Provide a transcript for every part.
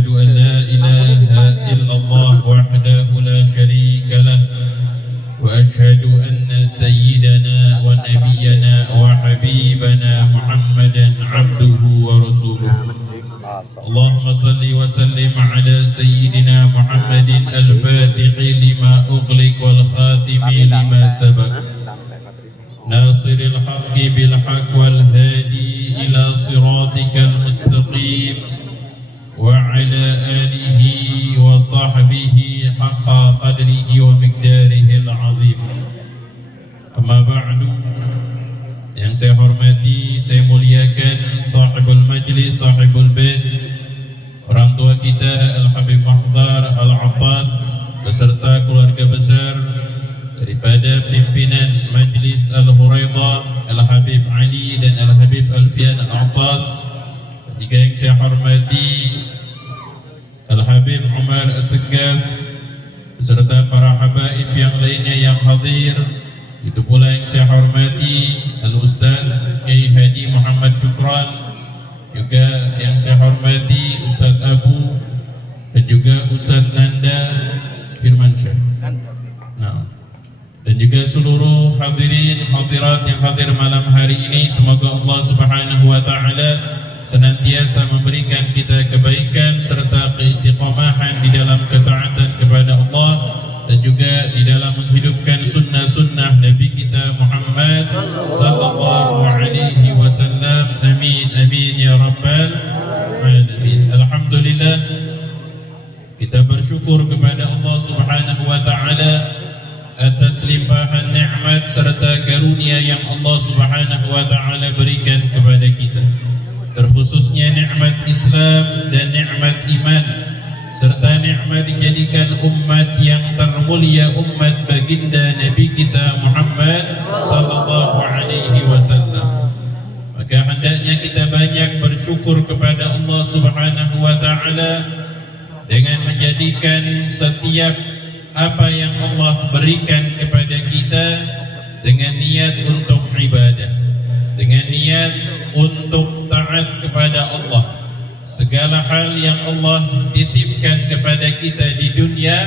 وأشهد أن لا إله إلا الله وحده لا شريك له وأشهد أن سيدنا ونبينا وحبيبنا محمدا عبده ورسوله اللهم صل وسلم على سيدنا محمد الفاتح لما أغلق والخاتم لما سبق ناصر الحق بالحق والهادي إلى صراطك المستقيم وعلى آله وصحبه حق قدره ومقداره العظيم. Amma ba'du, yang saya hormati, saya muliakan sahibul majlis, sahibul bait, orang tua kita Al-Habib Mahdar Al-Abbas beserta keluarga besar daripada pimpinan Majlis Al-Huraidah, Al-Habib Ali dan Al-Habib Alfian Al-Abbas. Juga yang saya hormati Al-Habib Umar As-Segaf beserta para habaib yang lainnya yang hadir. Itu pula yang saya hormati Al-Ustaz Kiai Haji Muhammad Syukran, juga yang saya hormati Ustaz Abu dan juga Ustaz Nanda Firmansyah. Dan juga seluruh hadirin hadirat yang hadir malam hari ini, semoga Allah Subhanahu wa taala senantiasa memberikan kita kebaikan serta keistiqamahan di dalam ketaatan kepada Allah dan juga di dalam menghidupkan sunnah-sunnah Nabi kita Muhammad sallallahu alaihi wasallam. Amin amin ya rabbal alamin. Alhamdulillah, kita bersyukur kepada Allah Subhanahu wa taala atas limpahan nikmat serta karunia yang Allah Subhanahu wa taala berikan kepada kita, terkhususnya nikmat Islam dan nikmat iman serta nikmat dijadikan umat yang termulia, umat baginda Nabi kita Muhammad sallallahu alaihi wasallam. Maka hendaknya kita banyak bersyukur kepada Allah Subhanahu wa taala dengan menjadikan setiap apa yang Allah berikan kepada kita dengan niat untuk ibadah, dengan niat untuk taat kepada Allah. Segala hal yang Allah titipkan kepada kita di dunia,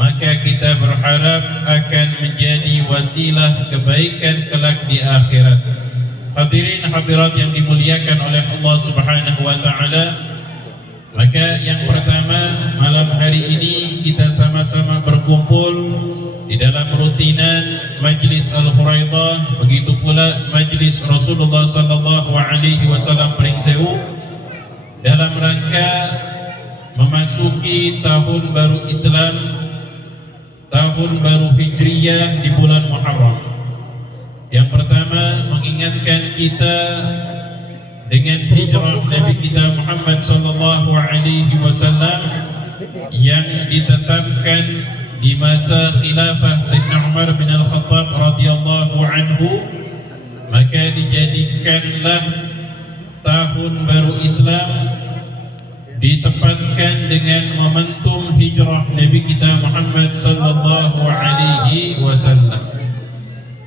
maka kita berharap akan menjadi wasilah kebaikan kelak di akhirat. Hadirin hadirat yang dimuliakan oleh Allah Subhanahu wa taala, maka yang pertama, malam hari ini kita sama-sama berkumpul di dalam rutinan Majlis Al-Huraidah, begitu pula Majlis Rasulullah sallallahu alaihi wasallam Pringsewu, dalam rangka memasuki tahun baru Islam, tahun baru Hijriyah di bulan Muharram. Yang pertama, mengingatkan kita dengan hijrah Nabi kita Muhammad sallallahu alaihi wasallam yang ditetapkan di masa khilafah Sayyidina Umar bin Al-Khattab radhiyallahu anhu, maka dijadikanlah tahun baru Islam ditempatkan dengan momentum hijrah Nabi kita Muhammad sallallahu alaihi wasallam.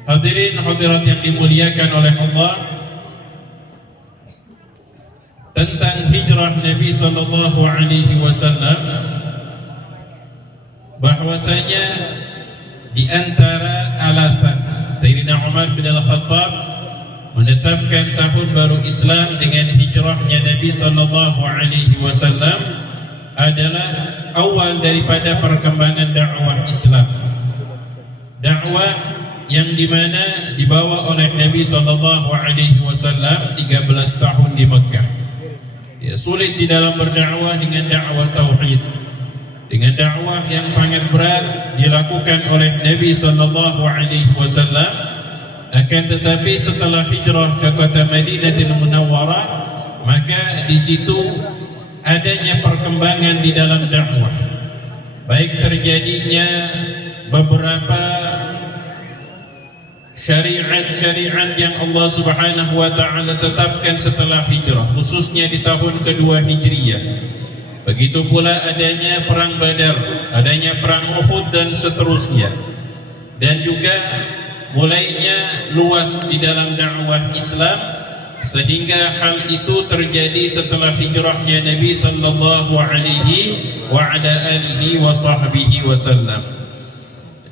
Hadirin hadirat yang dimuliakan oleh Allah, tentang hijrah Nabi sallallahu alaihi wasallam, bahwasanya di antara alasan Sayyidina Umar bin Al-Khattab menetapkan tahun baru Islam dengan hijrahnya Nabi sallallahu alaihi wasallam adalah awal daripada perkembangan dakwah Islam. Dakwah yang dimana dibawa oleh Nabi sallallahu alaihi wasallam 13 tahun di Mekah. Ya, sulit di dalam berdakwah dengan dakwah tauhid, dengan dakwah yang sangat berat dilakukan oleh Nabi sallallahu alaihi wasallam. Akan tetapi setelah hijrah ke kota Madinatul Munawwarah, maka di situ adanya perkembangan di dalam dakwah, baik terjadinya beberapa syariat-syariat yang Allah Subhanahu wa taala tetapkan setelah hijrah, khususnya di tahun kedua Hijriyah. Begitu pula adanya perang Badar, adanya perang Uhud dan seterusnya. Dan juga mulainya luas di dalam dakwah Islam sehingga hal itu terjadi setelah hijrahnya Nabi sallallahu alaihi wa ala alihi wa sahbihi wasallam.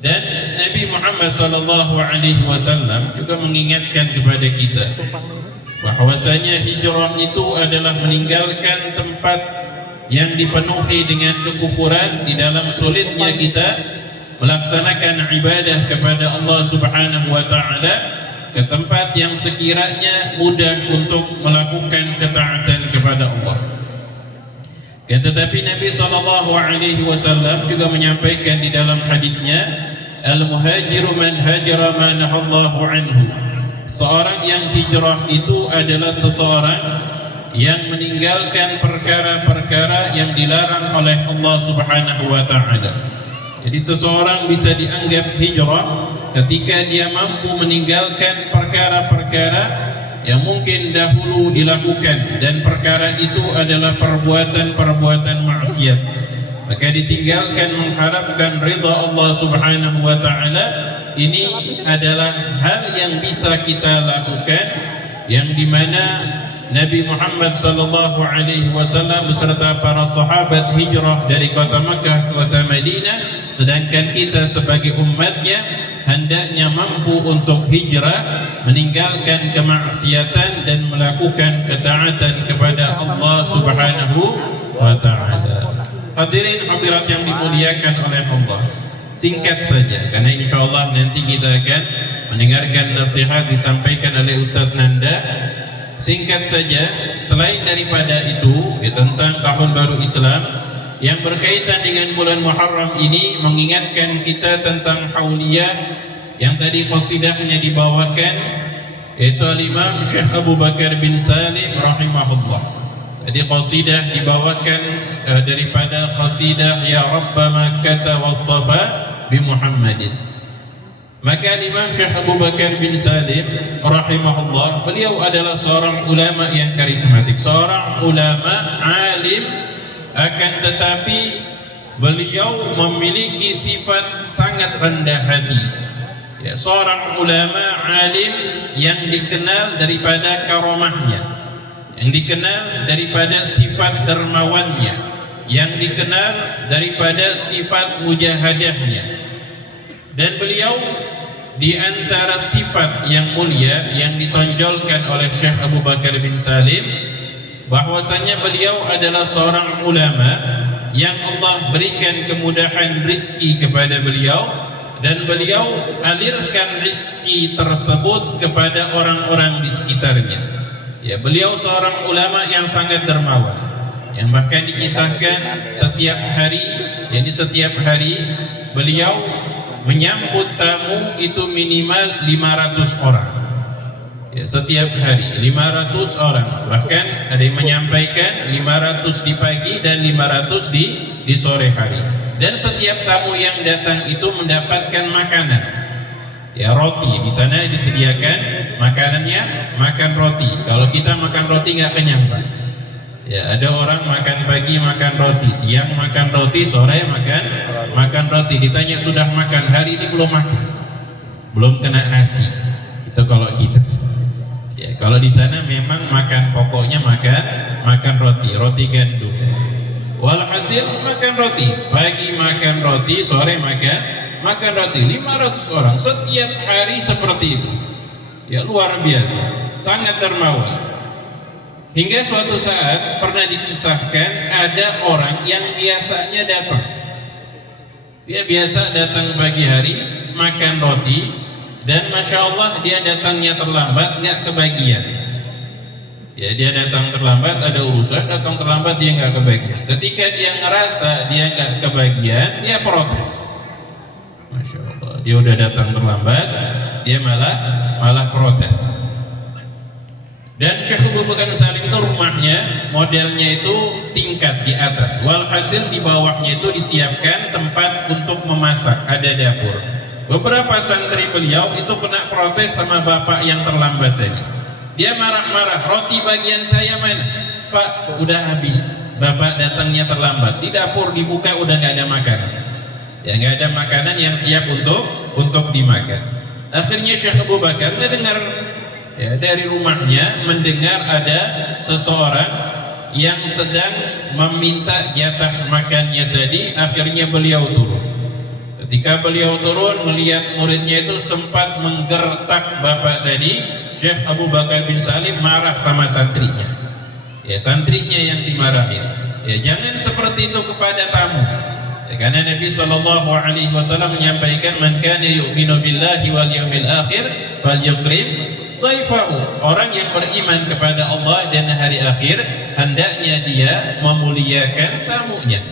Dan Nabi Muhammad sallallahu alaihi wasallam juga mengingatkan kepada kita bahwasanya hijrah itu adalah meninggalkan tempat yang dipenuhi dengan kekufuran di dalam sulitnya kita melaksanakan ibadah kepada Allah Subhanahu wa taala ke tempat yang sekiranya mudah untuk melakukan ketaatan kepada Allah. Tetapi Nabi sallallahu alaihi wasallam juga menyampaikan di dalam hadisnya, al-muhajiru man hajara ma nahallahu anhu. Seorang yang hijrah itu adalah seseorang yang meninggalkan perkara-perkara yang dilarang oleh Allah Subhanahu wa taala. Jadi seseorang bisa dianggap hijrah ketika dia mampu meninggalkan perkara-perkara yang mungkin dahulu dilakukan dan perkara itu adalah perbuatan-perbuatan maksiat, maka ditinggalkan mengharapkan ridha Allah Subhanahu wa taala. Ini adalah hal yang bisa kita lakukan, yang dimana Nabi Muhammad sallallahu alaihi wasallam beserta para sahabat hijrah dari kota Makkah ke kota Madinah, sedangkan kita sebagai umatnya hendaknya mampu untuk hijrah, meninggalkan kemaksiatan dan melakukan ketaatan kepada Allah Subhanahu wa taala. Hadirin hadirat yang dimuliakan oleh Allah, singkat saja karena insyaallah nanti kita akan mendengarkan nasihat disampaikan oleh Ustaz Nanda. Singkat saja, selain daripada itu tentang tahun baru Islam yang berkaitan dengan bulan Muharram ini mengingatkan kita tentang hauliyah yang tadi qasidahnya dibawakan, yaitu Imam Syekh Abu Bakar bin Salim rahimahullah. Jadi qasidah dibawakan daripada qasidah Ya Rabba Makkah was-Safa bi Muhammadin. Maka Imam Syekh Abu Bakar bin Salim rahimahullah, beliau adalah seorang ulama yang karismatik, seorang ulama alim, akan tetapi beliau memiliki sifat sangat rendah hati. Ya, seorang ulama alim yang dikenal daripada karamahnya, yang dikenal daripada sifat dermawannya, yang dikenal daripada sifat mujahadahnya. Dan beliau di antara sifat yang mulia yang ditonjolkan oleh Syekh Abu Bakar bin Salim, bahwasanya beliau adalah seorang ulama yang Allah berikan kemudahan rizki kepada beliau, dan beliau alirkan rizki tersebut kepada orang-orang di sekitarnya. Ya, beliau seorang ulama yang sangat dermawan, yang bahkan dikisahkan setiap hari beliau menyambut tamu itu minimal 500 orang. Ya, setiap hari 500 orang. Bahkan ada yang menyampaikan 500 di pagi dan 500 di sore hari. Dan setiap tamu yang datang itu mendapatkan makanan. Ya, roti. Di sana disediakan makanannya, makan roti. Kalau kita makan roti nggak kenyang, Pak. Ya, ada orang makan pagi makan roti, siang makan roti, sore makan roti. Ditanya sudah makan, hari ini belum makan, belum kena nasi. Itu kalau kita. Ya, kalau di sana memang makan pokoknya makan roti gandum. Walhasil makan roti, pagi makan roti, sore makan roti. 500 orang setiap hari seperti itu. Ya, luar biasa, sangat dermawan. Hingga suatu saat pernah dikisahkan ada orang yang biasanya datang. Dia biasa datang pagi hari makan roti, dan masya Allah dia datangnya terlambat, nggak kebagian. Ya, dia datang terlambat, ada urusan, datang terlambat dia nggak kebagian. Ketika dia ngerasa dia nggak kebagian, dia protes. Masya Allah, dia udah datang terlambat, dia malah protes. Dan Syekh Abu Bakar Salim itu rumahnya modelnya itu tingkat di atas. Walhasil di bawahnya itu disiapkan tempat untuk memasak, ada dapur. Beberapa santri beliau itu kena protes sama bapak yang terlambat tadi. Dia marah-marah, roti bagian saya mana? Pak, udah habis. Bapak datangnya terlambat. Di dapur dibuka udah nggak ada makanan. Ya, nggak ada makanan yang siap untuk dimakan. Akhirnya Syekh Abu Bakar dengar ya, dari rumahnya mendengar ada seseorang yang sedang meminta jatah makannya tadi. Akhirnya beliau turun. Ketika beliau turun melihat muridnya itu sempat menggertak bapak tadi, Syekh Abu Bakar bin Salim marah sama santrinya. Ya, santrinya yang dimarahin. Ya, jangan seperti itu kepada tamu. Ya, karena Nabi SAW menyampaikan, man kana yu'minu billahi wal yawmil akhir falyukrim dhaifahu. Orang yang beriman kepada Allah dan hari akhir hendaknya dia memuliakan tamunya.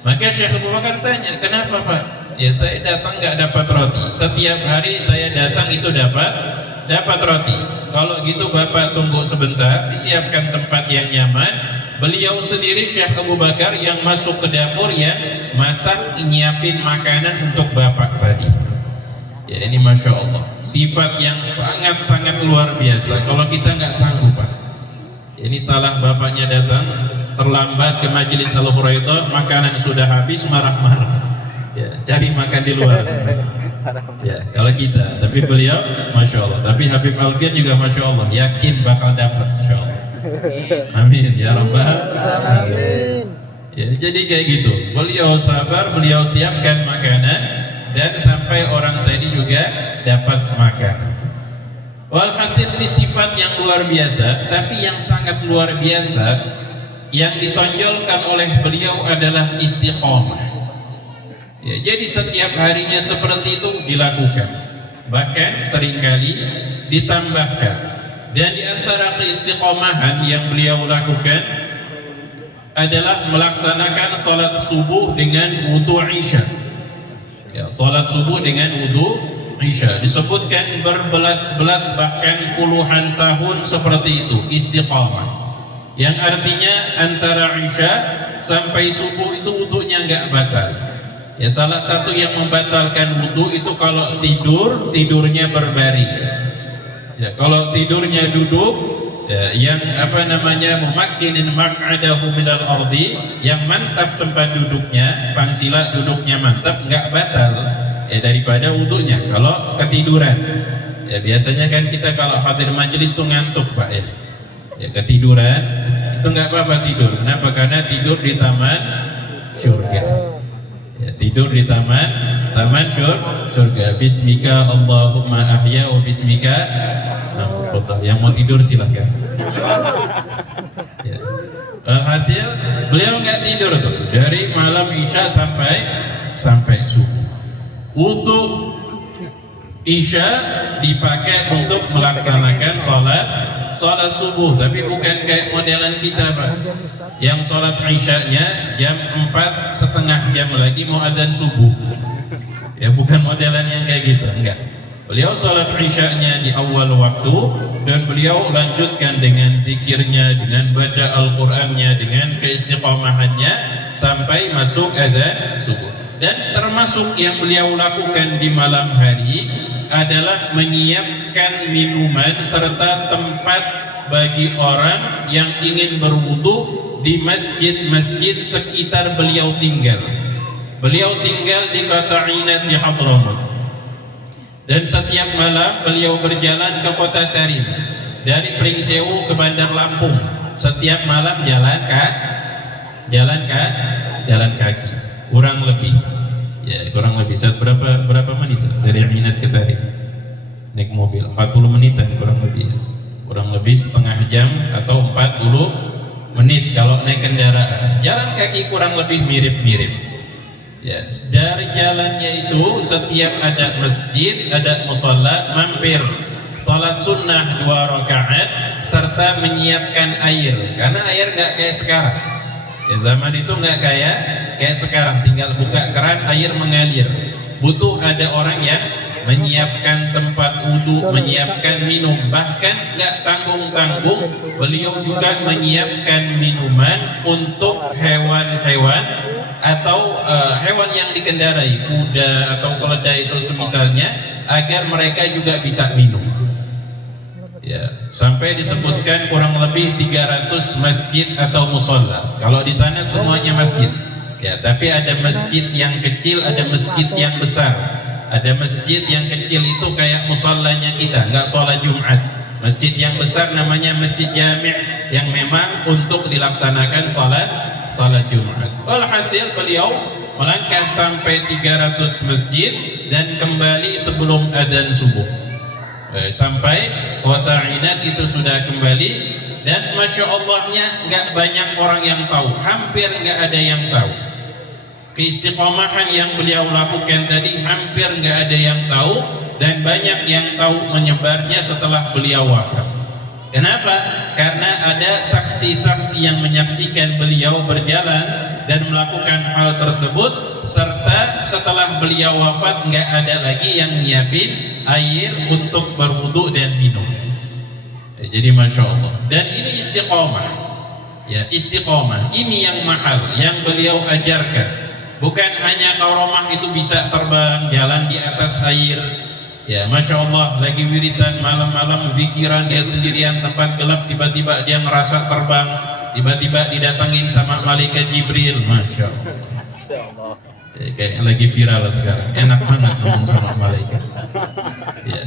Maka Syekh Abu Bakar tanya, kenapa Pak? Ya, saya datang nggak dapat roti. Setiap hari saya datang itu dapat roti. Kalau gitu Bapak tunggu sebentar, disiapkan tempat yang nyaman. Beliau sendiri Syekh Abu Bakar yang masuk ke dapur, yang masak, nyiapin makanan untuk Bapak tadi. Ya, ini Masya Allah, sifat yang sangat-sangat luar biasa. Kalau kita nggak sanggup Pak. Ini salah bapaknya datang terlambat ke majelis Al-Huraidah, makanan sudah habis, marah-marah. Ya, cari makan di luar. Ya, kalau kita, tapi beliau Masya Allah. Tapi Habib Alfian juga Masya Allah, yakin bakal dapat Insya Allah. Amin ya Rabbal Alamin. Ya, jadi kayak gitu. Beliau sabar, beliau siapkan makanan, dan sampai orang tadi juga dapat makanan. Walhasil ini sifat yang luar biasa. Tapi yang sangat luar biasa yang ditonjolkan oleh beliau adalah istiqomah. Ya, jadi setiap harinya seperti itu dilakukan, bahkan seringkali ditambahkan. Dan di antara keistiqomahan yang beliau lakukan adalah melaksanakan sholat subuh dengan wudu isya. Ya, sholat subuh dengan wudu isya disebutkan berbelas-belas bahkan puluhan tahun seperti itu istiqomah. Yang artinya antara isya sampai subuh itu wudunya nggak batal. Ya, salah satu yang membatalkan wudu itu kalau tidurnya berbaring. Ya, kalau tidurnya duduk, ya, yang memakkinin maq'adahu minal ardi, yang mantap tempat duduknya, pangsila duduknya mantap, nggak batal ya daripada wudunya kalau ketiduran. Ya, biasanya kan kita kalau hadir majelis tuh ngantuk Pak ya. Ya, ketiduran itu nggak apa-apa tidur. Kenapa? Karena tidur di taman surga. Ya, tidur di taman surga. Bismika Allahumma ahya wa bismika amutu. Yang mau tidur silahkan. Ya. Hasil beliau nggak tidur tuh dari malam isya sampai subuh. Untuk isya dipakai untuk melaksanakan sholat subuh, tapi bukan kayak modelan kita Pak, yang sholat isyanya jam 4, setengah jam lagi mau adzan subuh. Ya, bukan modelan yang kayak gitu, enggak. Beliau sholat isyanya di awal waktu, dan beliau lanjutkan dengan zikirnya, dengan baca Al-Qur'annya, dengan keistiqomahannya sampai masuk adzan subuh. Dan termasuk yang beliau lakukan di malam hari adalah menyiapkan minuman serta tempat bagi orang yang ingin berwudu di masjid-masjid sekitar beliau tinggal. Beliau tinggal di kota Ainat di Hadramut. Dan setiap malam beliau berjalan ke kota Tarim dari Pringsewu ke Bandar Lampung. Setiap malam jalan kaki, kurang lebih. Ya, kurang lebih berapa menit dari Ainat ke Tarim? Naik mobil 40 menitan kurang lebih. Kurang lebih setengah jam atau 40 menit kalau naik kendaraan. Jalan kaki kurang lebih mirip-mirip. Ya, dari jalannya itu setiap ada masjid, ada musalla, mampir salat sunnah 2 rakaat serta menyiapkan air. Karena air nggak kayak sekarang. Ya, zaman itu nggak kayak sekarang, tinggal buka keran air mengalir. Butuh ada orang yang menyiapkan tempat wudhu, menyiapkan minum. Bahkan nggak tanggung-tanggung, beliau juga menyiapkan minuman untuk hewan-hewan atau hewan yang dikendarai, kuda atau keledai itu semisalnya, agar mereka juga bisa minum. Ya, sampai disebutkan kurang lebih 300 masjid atau musola. Kalau di sana semuanya masjid. Ya, tapi ada masjid yang kecil, ada masjid yang besar. Ada masjid yang kecil itu kayak musallanya kita, nggak sholat Jumat. Masjid yang besar namanya Masjid Jami' yang memang untuk dilaksanakan salat Jumat. Walhasil beliau melangkah sampai 300 masjid dan kembali sebelum adzan subuh. Sampai kota Ainat itu sudah kembali, dan Masya Allahnya nggak banyak orang yang tahu, hampir nggak ada yang tahu. Keistiqomahan yang beliau lakukan tadi hampir nggak ada yang tahu, dan banyak yang tahu menyebarnya setelah beliau wafat. Kenapa? Karena ada saksi-saksi yang menyaksikan beliau berjalan dan melakukan hal tersebut, serta setelah beliau wafat nggak ada lagi yang nyiapin air untuk berwudu dan minum. Jadi Masya Allah. Dan ini istiqomah. Ya, istiqomah ini yang mahal, yang beliau ajarkan. Bukan hanya karomah itu bisa terbang jalan di atas air. Ya, Masya Allah, lagi wiridan malam-malam zikiran dia sendirian tempat gelap, tiba-tiba dia ngerasa terbang, tiba-tiba didatangin sama malaikat Jibril. Masya Allah. Ya, kayak lagi viral sekarang, enak banget ngomong sama malaikat. Ya.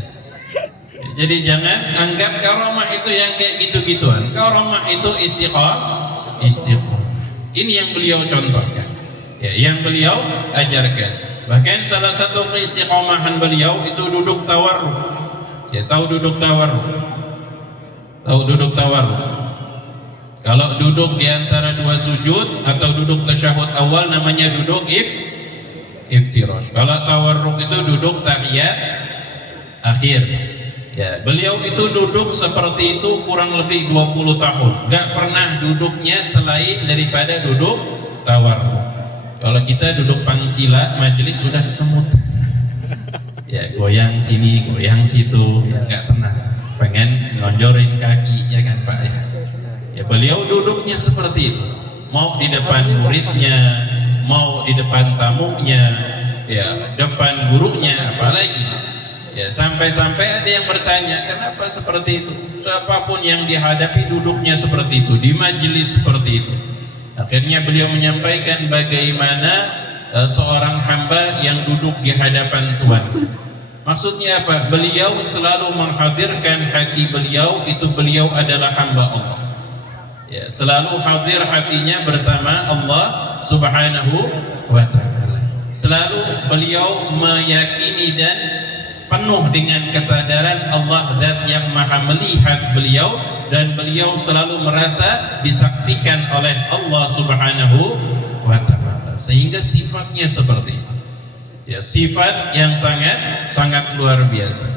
Jadi jangan anggap karomah itu yang kayak gitu-gituan. Karomah itu istiqomah. Ini yang beliau contohkan, ya, yang beliau ajarkan. Bahkan salah satu keistiqomahan beliau itu duduk tawarruk. Ya, tahu duduk tawarruk? Tahu duduk tawarruk? Kalau duduk di antara dua sujud atau duduk tasyahud awal namanya duduk iftirash. Kalau tawarruk itu duduk tahiyat akhir. Ya, beliau itu duduk seperti itu kurang lebih 20 tahun. Gak pernah duduknya selain daripada duduk tawarruk. Kalau kita duduk pangsila, majelis sudah kesemutan. Ya, goyang sini, goyang situ, ya, nggak tenang. Pengen ngonjorin kaki, ya kan Pak? Ya, beliau duduknya seperti itu. Mau di depan muridnya, mau di depan tamunya, ya, depan gurunya, apalagi. Ya, sampai-sampai ada yang bertanya, kenapa seperti itu? Siapapun yang dihadapi duduknya seperti itu, di majelis seperti itu. Akhirnya beliau menyampaikan bagaimana seorang hamba yang duduk di hadapan Tuhan. Maksudnya apa? Beliau selalu menghadirkan hati beliau, itu beliau adalah hamba Allah. Ya, selalu hadir hatinya bersama Allah Subhanahu wa Ta'ala. Selalu beliau meyakini dan penuh dengan kesadaran Allah Zat yang maha melihat beliau, dan beliau selalu merasa disaksikan oleh Allah Subhanahu wa Ta'ala, sehingga sifatnya seperti itu. Ya, sifat yang sangat luar biasa.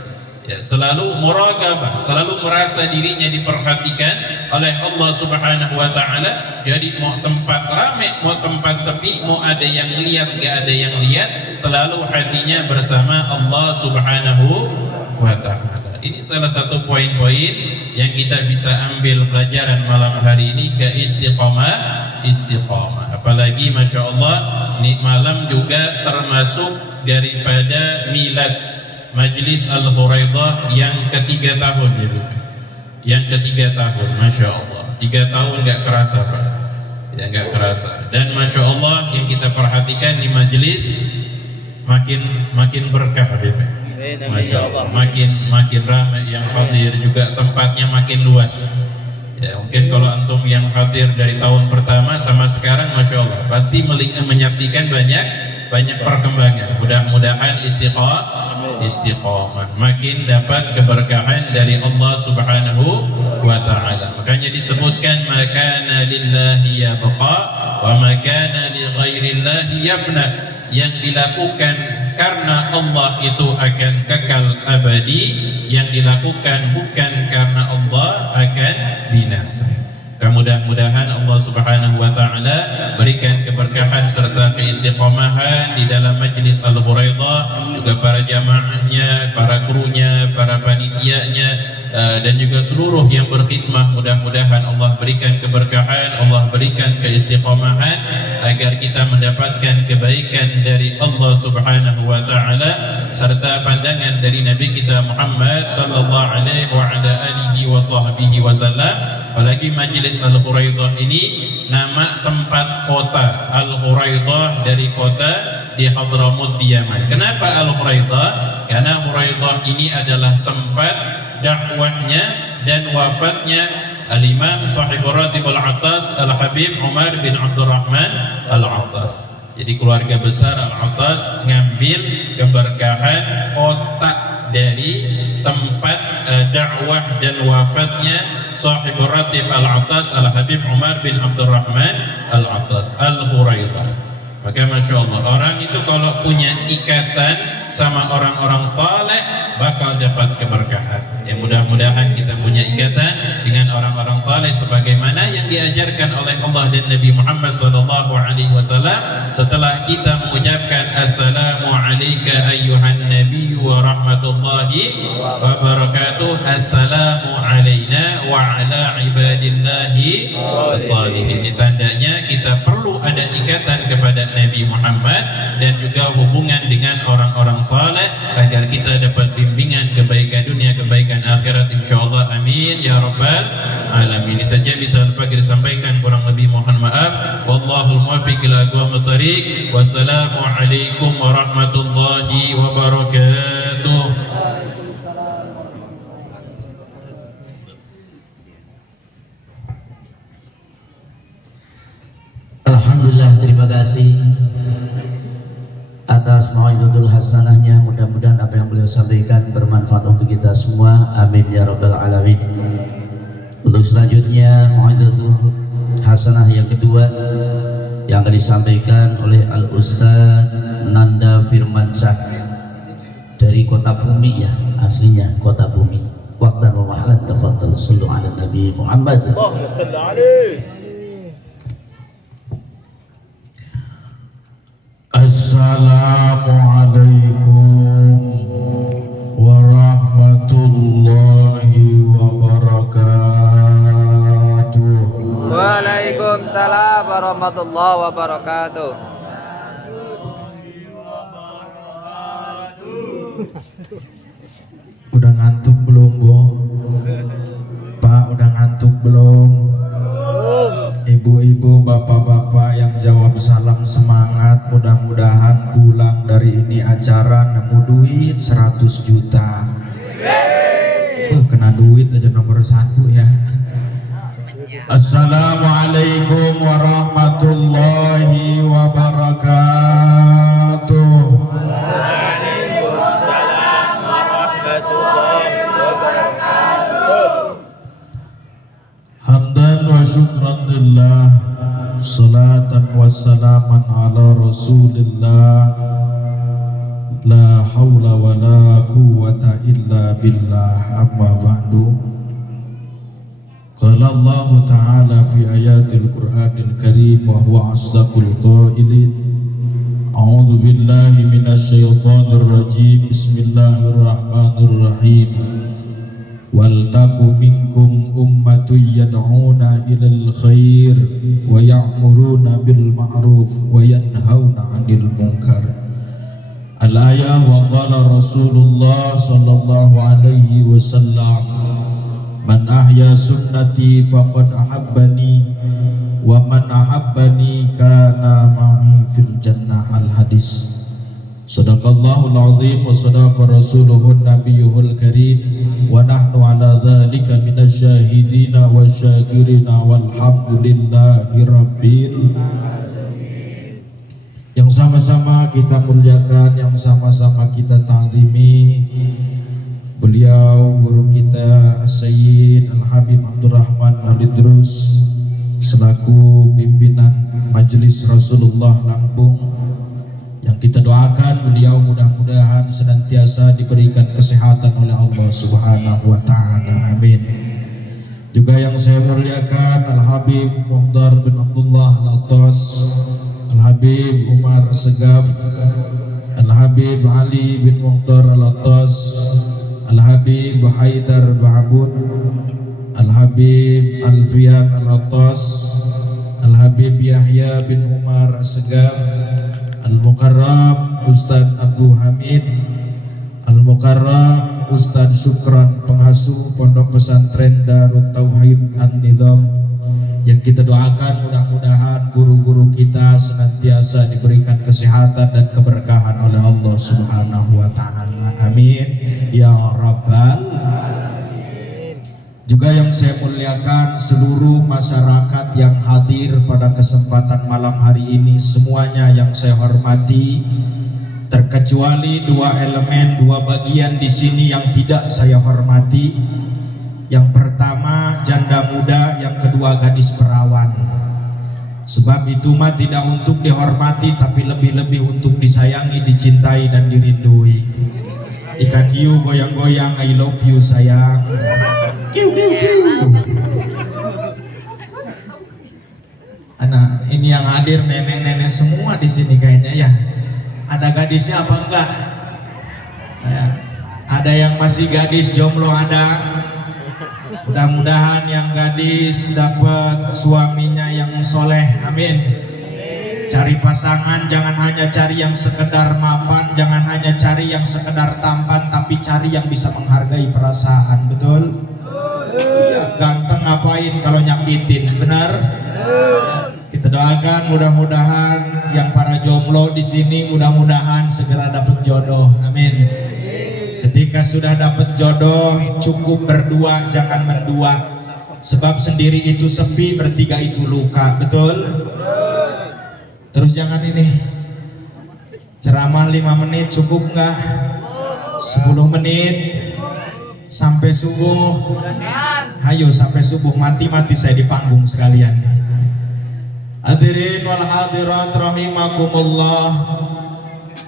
Ya, selalu muraqabah, selalu merasa dirinya diperhatikan oleh Allah Subhanahu wa Ta'ala. Jadi mau tempat ramai, mau tempat sepi, mau ada yang lihat, gak ada yang lihat, selalu hatinya bersama Allah Subhanahu wa Ta'ala. Ini salah satu poin-poin yang kita bisa ambil pelajaran malam hari ini, ke istiqomah. Apalagi Masya Allah, ini malam juga termasuk daripada milad Majlis Al-Huraidah yang ketiga tahun, ya, yang ketiga tahun. Masya Allah, 3 tahun nggak kerasa Pak, ya nggak kerasa. Dan Masya Allah, yang kita perhatikan di majlis makin berkah, Habib. Masya Allah, makin ramai yang hadir, juga tempatnya makin luas. Ya, mungkin kalau antum yang hadir dari tahun pertama sama sekarang, Masya Allah, pasti menyaksikan banyak perkembangan. Mudah-mudahan istiqomah, makin dapat keberkahan dari Allah Subhanahu wa Ta'ala. Makanya disebutkan makana lillahi yabqa wa makana li ghairillahi yafna. Yang dilakukan karena Allah itu akan kekal abadi, yang dilakukan bukan karena Allah akan binasa. Mudah-mudahan Allah Subhanahu wa Ta'ala berikan keberkahan serta keistiqomahan di dalam Majlis Al-Huraidah, juga para jamaahnya, para krunya, para panitianya, dan juga seluruh yang berkhidmah. Mudah-mudahan Allah berikan keberkahan, Allah berikan keistiqomahan, agar kita mendapatkan kebaikan dari Allah Subhanahu wa Ta'ala, serta pandangan dari Nabi kita Muhammad sallallahu alaihi wa ala alihi wa sahbihi wasallam. Apalagi Majlis Al-Huraidah ini nama tempat kota Al-Huraidah, dari kota di Hadramut di Yaman. Kenapa Al-Huraidah? Karena Huraidah ini adalah tempat dakwahnya dan wafatnya Al-Imam Sahibur Ratibul Attas Al-Habib Umar bin Abdurrahman Al-Attas. Jadi keluarga besar Al-Attas ngambil keberkahan otak dari tempat dakwah dan wafatnya Sahibur Ratib Al-Attas Al-Habib Umar bin Abdurrahman Al-Attas Al-Hurairah. Maka Masya Allah, orang itu kalau punya ikatan sama orang-orang saleh bakal dapat keberkahan. Ya, mudah-mudahan kita punya ikatan dengan orang-orang saleh sebagaimana yang diajarkan oleh Allah dan Nabi Muhammad SAW. Setelah kita mengucapkan Assalamu alayka ayyuhan nabiyyu wa rahmatullahi wa barakatuh, Assalamu alayna wa ala ibadillahi as-salihin. Ini tandanya kita perlu ada ikatan kepada Nabi Muhammad dan juga hubungan dengan orang-orang saleh agar kita dapat bimbingan kebaikan dunia, kebaikan akhirat insyaallah. Amin ya rabbal alamin. Ini saja bisa pagi disampaikan, kurang lebih mohon maaf. Wallahul muwaffiq ila aqwamit thariq. Wassalamu alaikum warahmatullahi wabarakatuh. Alhamdulillah, terima kasih atas mau'izatul hasanahnya. Mudah-mudahan apa yang beliau sampaikan bermanfaat untuk kita semua. Amin ya rabbal alamin. Untuk selanjutnya mau'izatul hasanah yang kedua yang akan disampaikan oleh Al-Ustaz Nanda Firmansyah dari Kota Bumi, ya, aslinya Kota Bumi. Waqtan wa mahlan, tafadhal sallu ala Nabi Muhammad. Allahumma shalli alaihi. Assalamualaikum warahmatullahi wabarakatuh. Waalaikumsalam warahmatullahi wabarakatuh. Udah ngantuk belum, Bu? Pak, udah ngantuk belum? Ibu-ibu, bapak-bapak yang jawab salam semangat, mudah-mudahan pulang dari ini acara nemu duit 100 juta. Kena duit aja nomor 1 ya. Assalamualaikum warahmatullahi wabarakatuh. Waalaikumsalam warahmatullahi wabarakatuh. Hamdan wa syukran lillah, salatan wa salaman ala rasulillah, la hawla wa la quwwata illa billah, amma ba'du. Qala Allah ta'ala fi ayatil Qur'anil Karim wa huwa asdaqul qailin. A'udzu billahi minasy syaithanir rajim. Bismillahirrahmanirrahim. Wal taku minkum ummatun yad'una ilal khair wa ya'muruna bil ma'ruf wa yanhauna 'anil munkar. Al-ayah. Wa qala Rasulullah sallallahu alaihi wasallam, man ahya sunnati faqad ahabbani wa man ahabbani kana ma'i fil jannah. Al-hadis. Sadaqallahul azim wa sadaqa rasuluhun nabiyuhul karim wa nahnu ala dhalika minasyahidina wa syakirina walhamdulillahi rabbil alamin. Yang sama-sama kita muliakan, yang sama-sama kita ta'zimi beliau guru kita Sayyid Al-Habib Abdurrahman Al-Idrus selaku pimpinan Majelis Rasulullah Lampung, yang kita doakan beliau mudah-mudahan senantiasa diberikan kesehatan oleh Allah Subhanahu wa taala. Amin. Juga yang saya muliakan Al-Habib Muhdar bin Abdullah Al-Attas, Al-Habib Umar Segaf, Al-Habib Ali bin Muhdar Al-Attas, Al-Habib Haidar Ba'bud, Al-Habib Alfian Al-Attas, Al-Habib Yahya bin Umar Segaf, Al-Mukarram Ustadz Abu Hamid, Al-Mukarram Ustadz Syukran, pengasuh Pondok Pesantren Darut Tauhid An-Nizam, yang kita doakan mudah-mudahan guru-guru kita senantiasa diberikan kesehatan dan keberkahan oleh Allah Subhanahu wa taala. Amin ya rabbal alamin. Juga yang saya muliakan seluruh masyarakat yang hadir pada kesempatan malam hari ini, semuanya yang saya hormati, terkecuali dua elemen, dua bagian di sini yang tidak saya hormati. Yang pertama janda muda, yang kedua gadis perawan. Sebab itu mah tidak untuk dihormati, tapi lebih-lebih untuk disayangi, dicintai dan dirindui. Ikan hiu goyang-goyang, I love you sayang. Kiu kiu kiu. Anak ini yang hadir nenek-nenek semua di sini kayaknya ya. Ada gadisnya apa enggak? Ya. Ada yang masih gadis jomblo ada. Mudah-mudahan yang gadis dapat suaminya yang soleh, amin. Cari pasangan jangan hanya cari yang sekedar mapan, jangan hanya cari yang sekedar tampan, tapi cari yang bisa menghargai perasaan, betul? Ya, ganteng ngapain kalau nyakitin, benar? Kita doakan mudah-mudahan yang para jomblo di sini mudah-mudahan segera dapat jodoh, amin. Ketika sudah dapat jodoh, cukup berdua, jangan mendua. Sebab sendiri itu sepi, bertiga itu luka, betul? Terus jangan ini ceramah 5 menit cukup nggak? 10 menit sampai subuh. Hayo sampai subuh, mati-mati saya di panggung sekalian. Hadirin wal hadirat rahimakumullah.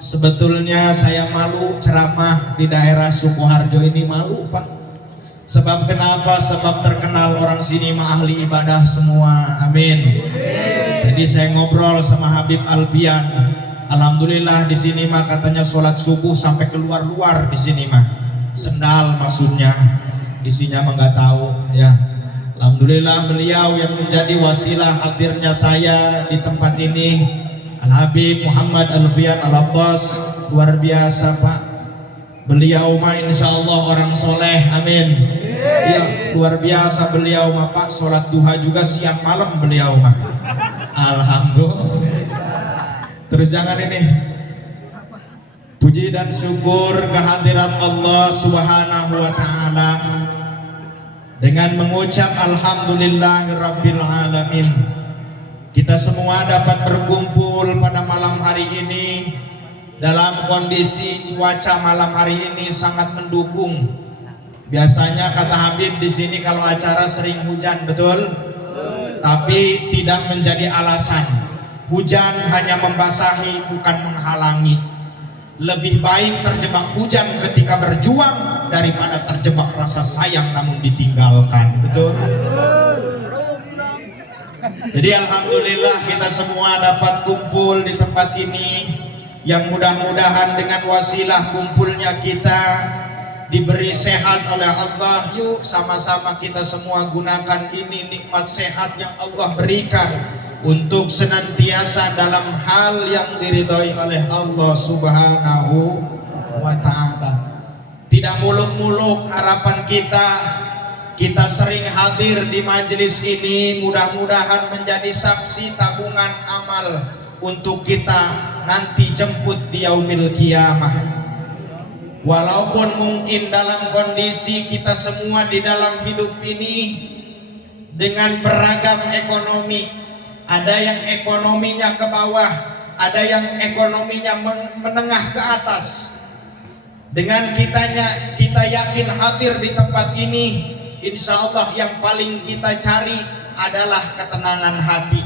Sebetulnya saya malu ceramah di daerah Sukoharjo ini, malu Pak. Sebab kenapa? Sebab terkenal orang sini mah ahli ibadah semua, amin. Jadi saya ngobrol sama Habib Alfian. Alhamdulillah di sini mah katanya sholat subuh sampai keluar-luar di sini mah. Sendal maksudnya. Isinya mah nggak tahu ya. Alhamdulillah beliau yang menjadi wasilah hadirnya saya di tempat ini. Al-Habib Muhammad Alfian Al-Abbas, luar biasa Pak. Beliau mah insya Allah orang soleh, amin. Ya, luar biasa beliau mah Pak. Sholat duha juga siang malam beliau mah. Alhamdulillah. Terus jangan ini, puji dan syukur kehadirat Allah Subhanahu wa Ta'ala dengan mengucap Alhamdulillahirabbil alamin. Kita semua dapat berkumpul pada malam hari ini dalam kondisi cuaca malam hari ini sangat mendukung. Biasanya kata Habib di sini kalau acara sering hujan, betul? Tapi tidak menjadi alasan. Hujan hanya membasahi, bukan menghalangi. Lebih baik terjebak hujan ketika berjuang daripada terjebak rasa sayang namun ditinggalkan, betul? Jadi alhamdulillah kita semua dapat kumpul di tempat ini, yang mudah-mudahan dengan wasilah kumpulnya kita diberi sehat oleh Allah. Yuk sama-sama kita semua gunakan ini nikmat sehat yang Allah berikan untuk senantiasa dalam hal yang diridhoi oleh Allah Subhanahu wa Ta'ala. Tidak muluk-muluk harapan kita sering hadir di majelis ini, mudah-mudahan menjadi saksi tabungan amal untuk kita nanti jemput di yaumil qiyamah. Walaupun mungkin dalam kondisi kita semua di dalam hidup ini dengan beragam ekonomi, ada yang ekonominya ke bawah, ada yang ekonominya menengah ke atas. Dengan kita yakin hadir di tempat ini, insya Allah yang paling kita cari adalah ketenangan hati.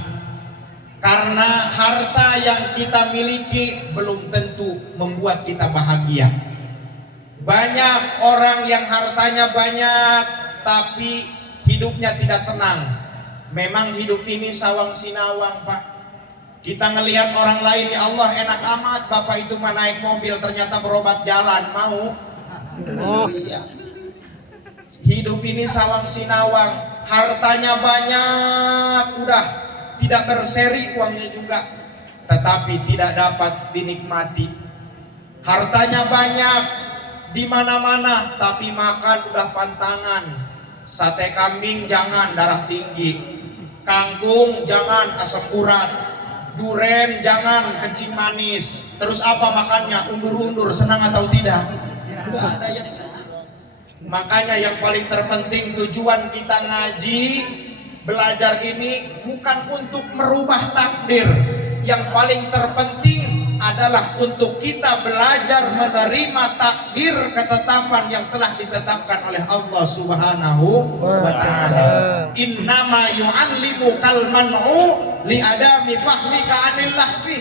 Karena harta yang kita miliki belum tentu membuat kita bahagia. Banyak orang yang hartanya banyak tapi hidupnya tidak tenang. Memang hidup ini sawang sinawang Pak. Kita ngelihat orang lain, ya Allah enak amat bapak itu mah naik mobil, ternyata berobat jalan, mau? Oh iya. Hidup ini sawang sinawang, hartanya banyak, udah tidak berseri uangnya juga, tetapi tidak dapat dinikmati. Hartanya banyak di mana-mana, tapi makan udah pantangan. Sate kambing jangan, darah tinggi. Kangkung jangan, asam urat. Duren jangan, kencing manis. Terus apa makannya? Undur-undur, senang atau tidak? Enggak ada yang senang. Makanya yang paling terpenting tujuan kita ngaji, belajar ini bukan untuk merubah takdir. Yang paling terpenting adalah untuk kita belajar menerima takdir ketetapan yang telah ditetapkan oleh Allah Subhanahu wa taala. Innama yu'allimu kal man'u li adami fahmika 'anil lahfi.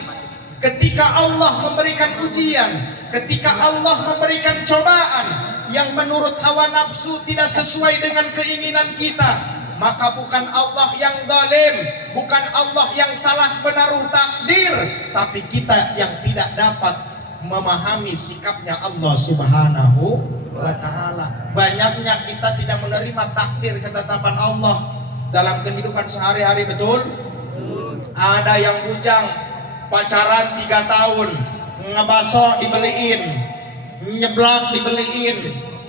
Ketika Allah memberikan ujian, ketika Allah memberikan cobaan yang menurut hawa nafsu tidak sesuai dengan keinginan kita, maka bukan Allah yang zalim, bukan Allah yang salah menaruh takdir, tapi kita yang tidak dapat memahami sikapnya Allah Subhanahu wa taala. Banyaknya kita tidak menerima takdir ketetapan Allah dalam kehidupan sehari-hari, betul? Ada yang bujang pacaran 3 tahun, ngebaso dibeliin, nyeblak dibeliin,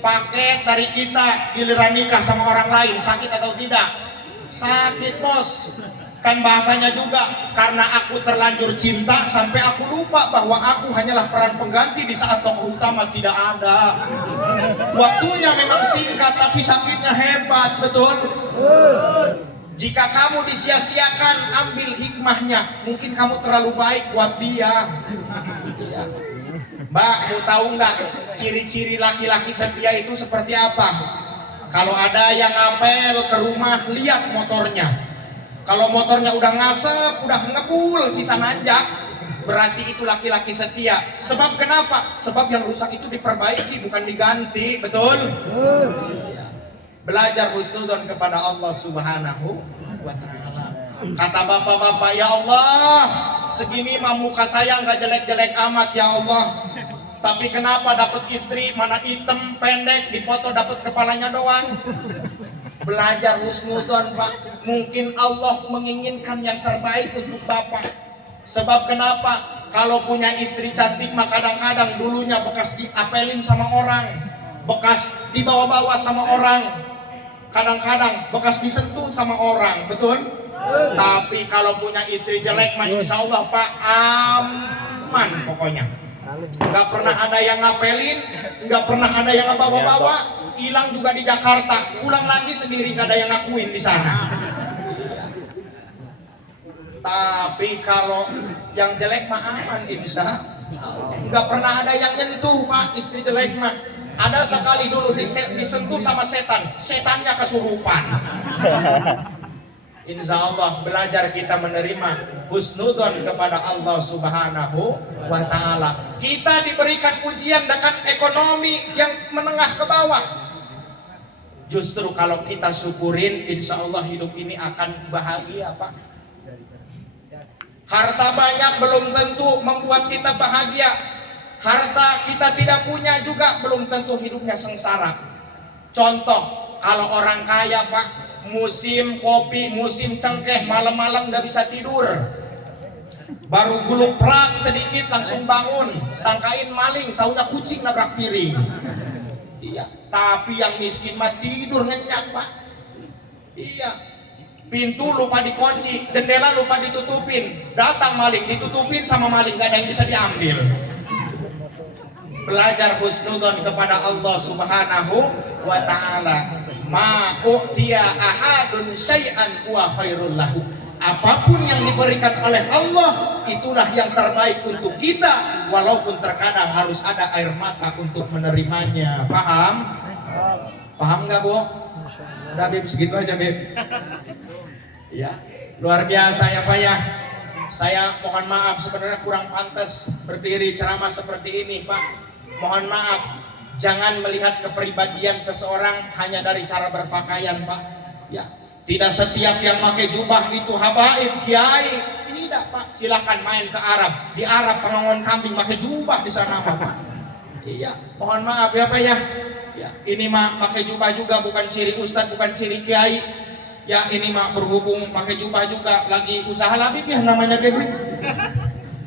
paket dari kita, giliran nikah sama orang lain, sakit atau tidak? Sakit, bos. Kan bahasanya juga, karena aku terlanjur cinta sampai aku lupa bahwa aku hanyalah peran pengganti di saat tokoh utama tidak ada. Waktunya memang singkat tapi sakitnya hebat, betul? Jika kamu disia-siakan, ambil hikmahnya. Mungkin kamu terlalu baik buat dia. Iya. Mbak, mau tahu nggak ciri-ciri laki-laki setia itu seperti apa? Kalau ada yang ngapel ke rumah, lihat motornya. Kalau motornya udah ngasep, udah ngebul, sisa nanjak, berarti itu laki-laki setia. Sebab kenapa? Sebab yang rusak itu diperbaiki, bukan diganti, betul? Belajar husnudzon kepada Allah Subhanahu wa taala. Kata bapak-bapak, ya Allah, segini mah muka saya nggak jelek-jelek amat ya Allah. Tapi kenapa dapat istri mana hitam pendek, dipoto dapat kepalanya doang? Belajar husnudzon, Pak. Mungkin Allah menginginkan yang terbaik untuk bapak. Sebab kenapa? Kalau punya istri cantik mah kadang-kadang dulunya bekas diapelin sama orang, bekas dibawa-bawa sama orang, kadang-kadang bekas disentuh sama orang, betul? Tapi kalau punya istri jelek mah insya Allah Pak aman pokoknya. Nggak pernah ada yang ngapelin, nggak pernah ada yang ngebawa-bawa, hilang juga di Jakarta, pulang lagi sendiri nggak ada yang ngakuin di sana. Tapi kalau yang jelek mah aman insya Allah. Nggak pernah ada yang nyentuh Pak istri jelek mah. Ada sekali dulu disentuh sama setan, setannya kesurupan. Insya Allah belajar kita menerima husnudzon kepada Allah Subhanahu wa taala. Kita diberikan ujian dengan ekonomi yang menengah ke bawah. Justru kalau kita syukurin, insya Allah hidup ini akan bahagia, Pak. Harta banyak belum tentu membuat kita bahagia. Harta kita tidak punya juga belum tentu hidupnya sengsara. Contoh, kalau orang kaya Pak, musim kopi, musim cengkeh, malam-malam gak bisa tidur. Baru gulung prak sedikit langsung bangun, sangkain maling, taunya kucing nabrak piring. Iya, tapi yang miskin mah tidur nyenyak Pak. Iya, pintu lupa dikunci, jendela lupa ditutupin, datang maling, ditutupin sama maling, gak ada yang bisa diambil. Belajar husnudzon kepada Allah Subhanahu wa taala. Ma u'tiya ahadun syai'an huwa khairul lahu. Apapun yang diberikan oleh Allah itulah yang terbaik untuk kita, walaupun terkadang harus ada air mata untuk menerimanya. Paham? Paham nggak, Bu? Udah Bib, segitu aja Bib. Ya, luar biasa ya Pak ya. Saya mohon maaf sebenarnya kurang pantas berdiri ceramah seperti ini Pak. Mohon maaf, jangan melihat kepribadian seseorang hanya dari cara berpakaian Pak. Ya, tidak setiap yang pakai jubah itu habaib, kiai. Tidak Pak, silakan main ke Arab. Di Arab pengongon kambing pakai jubah di sana Pak. Iya, mohon maaf ya Pak ya. Ya, ini mah pakai jubah juga bukan ciri ustadz, bukan ciri kiai. Ya, ini mah berhubung pakai jubah juga lagi usaha labib ya namanya gitu.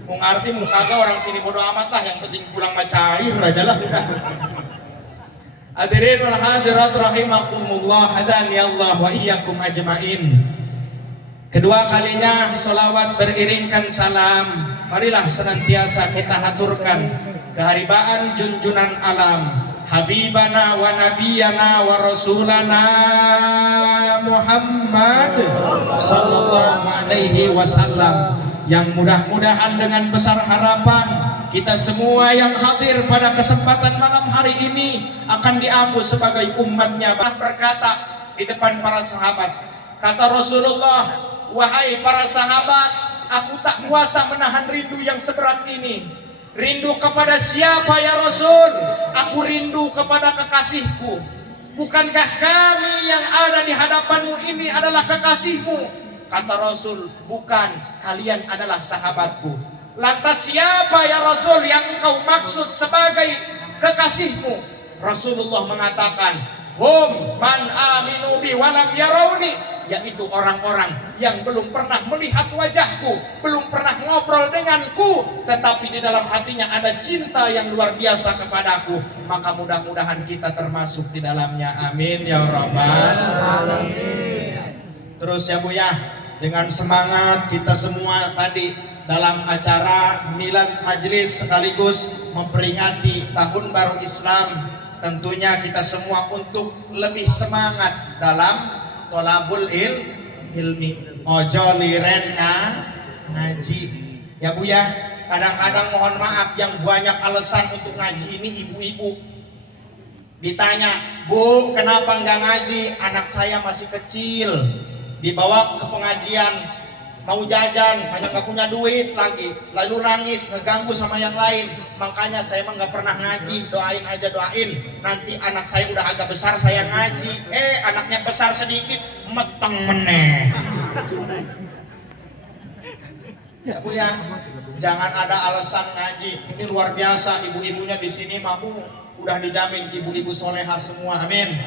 Mau ngerti mau kagak orang sini bodo amat lah, yang penting pulang mah cair aja lah udah. Hadirin wal hadirat rahimakumullah, hadani Allah wa iyyakum ajmain. Kedua kalinya selawat beriringkan salam, marilah senantiasa kita haturkan keharibaan junjunan alam habibana wa nabiyana wa rasulana Muhammad sallallahu alaihi wasallam, yang mudah-mudahan dengan besar harapan kita semua yang hadir pada kesempatan malam hari ini akan diambil sebagai umatnya. Berkata di depan para sahabat, kata Rasulullah, wahai para sahabat, aku tak kuasa menahan rindu yang seberat ini. Rindu kepada siapa ya Rasul? Aku rindu kepada kekasihku. Bukankah kami yang ada di hadapanmu ini adalah kekasihmu? Kata Rasul, bukan, kalian adalah sahabatku. Lantas siapa ya Rasul yang engkau maksud sebagai kekasihmu? Rasulullah mengatakan, hum man aminu bi walam yarawni, yaitu orang-orang yang belum pernah melihat wajahku, belum pernah ngobrol denganku, tetapi di dalam hatinya ada cinta yang luar biasa kepadaku. Maka mudah-mudahan kita termasuk di dalamnya, amin ya rabbal alamin. Terus ya Bu ya, dengan semangat kita semua tadi dalam acara milad majlis sekaligus memperingati tahun baru Islam, tentunya kita semua untuk lebih semangat dalam tolabul ilmi, ojo liren ngaji ya Bu ya. Kadang-kadang mohon maaf yang banyak alasan untuk ngaji ini ibu-ibu. Ditanya, Bu kenapa nggak ngaji? Anak saya masih kecil. Dibawa ke pengajian, mau jajan, banyak gak punya duit lagi, lalu nangis, ngeganggu sama yang lain. Makanya saya emang gak pernah ngaji. Doain aja, doain nanti anak saya udah agak besar saya ngaji. Anaknya besar sedikit meteng meneh. Ya Bu ya, jangan ada alasan ngaji. Ini luar biasa, ibu-ibunya di sini mau udah dijamin ibu-ibu soleha semua, amin.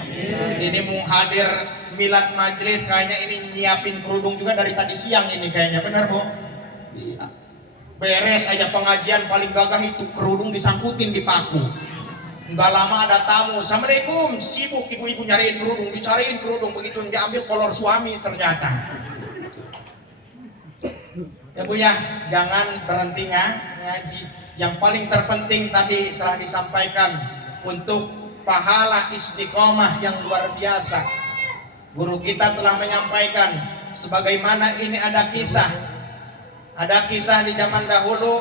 Ini mau hadir milad majlis, kayaknya ini nyiapin kerudung juga dari tadi siang ini kayaknya, bener Bu? Iya. Beres aja pengajian paling gagah itu kerudung disangkutin di paku. Nggak lama ada tamu, assalamualaikum, sibuk ibu-ibu nyariin kerudung, dicariin kerudung, begitu yang diambil kolor suami ternyata. Ya Bu ya, jangan berhenti ngaji. Yang paling terpenting tadi telah disampaikan untuk pahala istiqomah yang luar biasa. Guru kita telah menyampaikan sebagaimana ini ada kisah di zaman dahulu.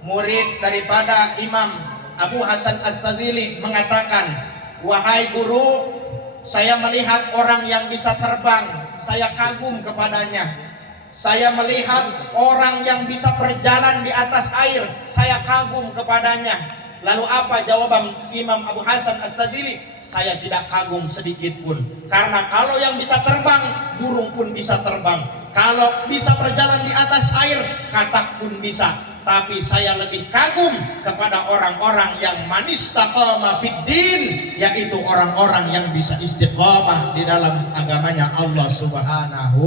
Murid daripada Imam Abu Hasan As-Sadzili mengatakan, wahai guru, saya melihat orang yang bisa terbang, saya kagum kepadanya. Saya melihat orang yang bisa berjalan di atas air, saya kagum kepadanya. Lalu apa jawaban Imam Abu Hasan As-Sadzili? Saya tidak kagum sedikit pun. Karena kalau yang bisa terbang, burung pun bisa terbang. Kalau bisa berjalan di atas air, katak pun bisa. Tapi saya lebih kagum kepada orang-orang yang manistaqama fiddin, yaitu orang-orang yang bisa istiqamah di dalam agamanya Allah Subhanahu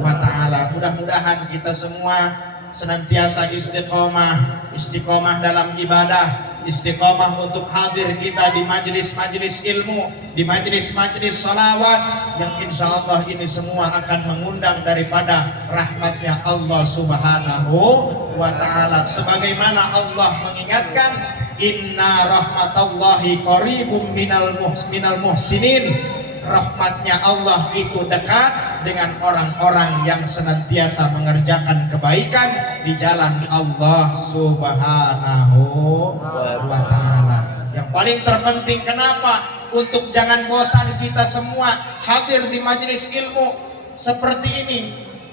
wa ta'ala. Mudah-mudahan kita semua senantiasa istiqomah dalam ibadah, istiqomah untuk hadir kita di majelis-majelis ilmu, di majelis-majelis salawat yang insya Allah ini semua akan mengundang daripada rahmatnya Allah Subhanahu wa ta'ala. Sebagaimana Allah mengingatkan, inna rahmatallahi qaribum minal muhsinin, rahmatnya Allah itu dekat dengan orang-orang yang senantiasa mengerjakan kebaikan di jalan Allah Subhanahu wa ta'ala. Yang paling terpenting kenapa? Untuk jangan bosan kita semua hadir di majelis ilmu seperti ini,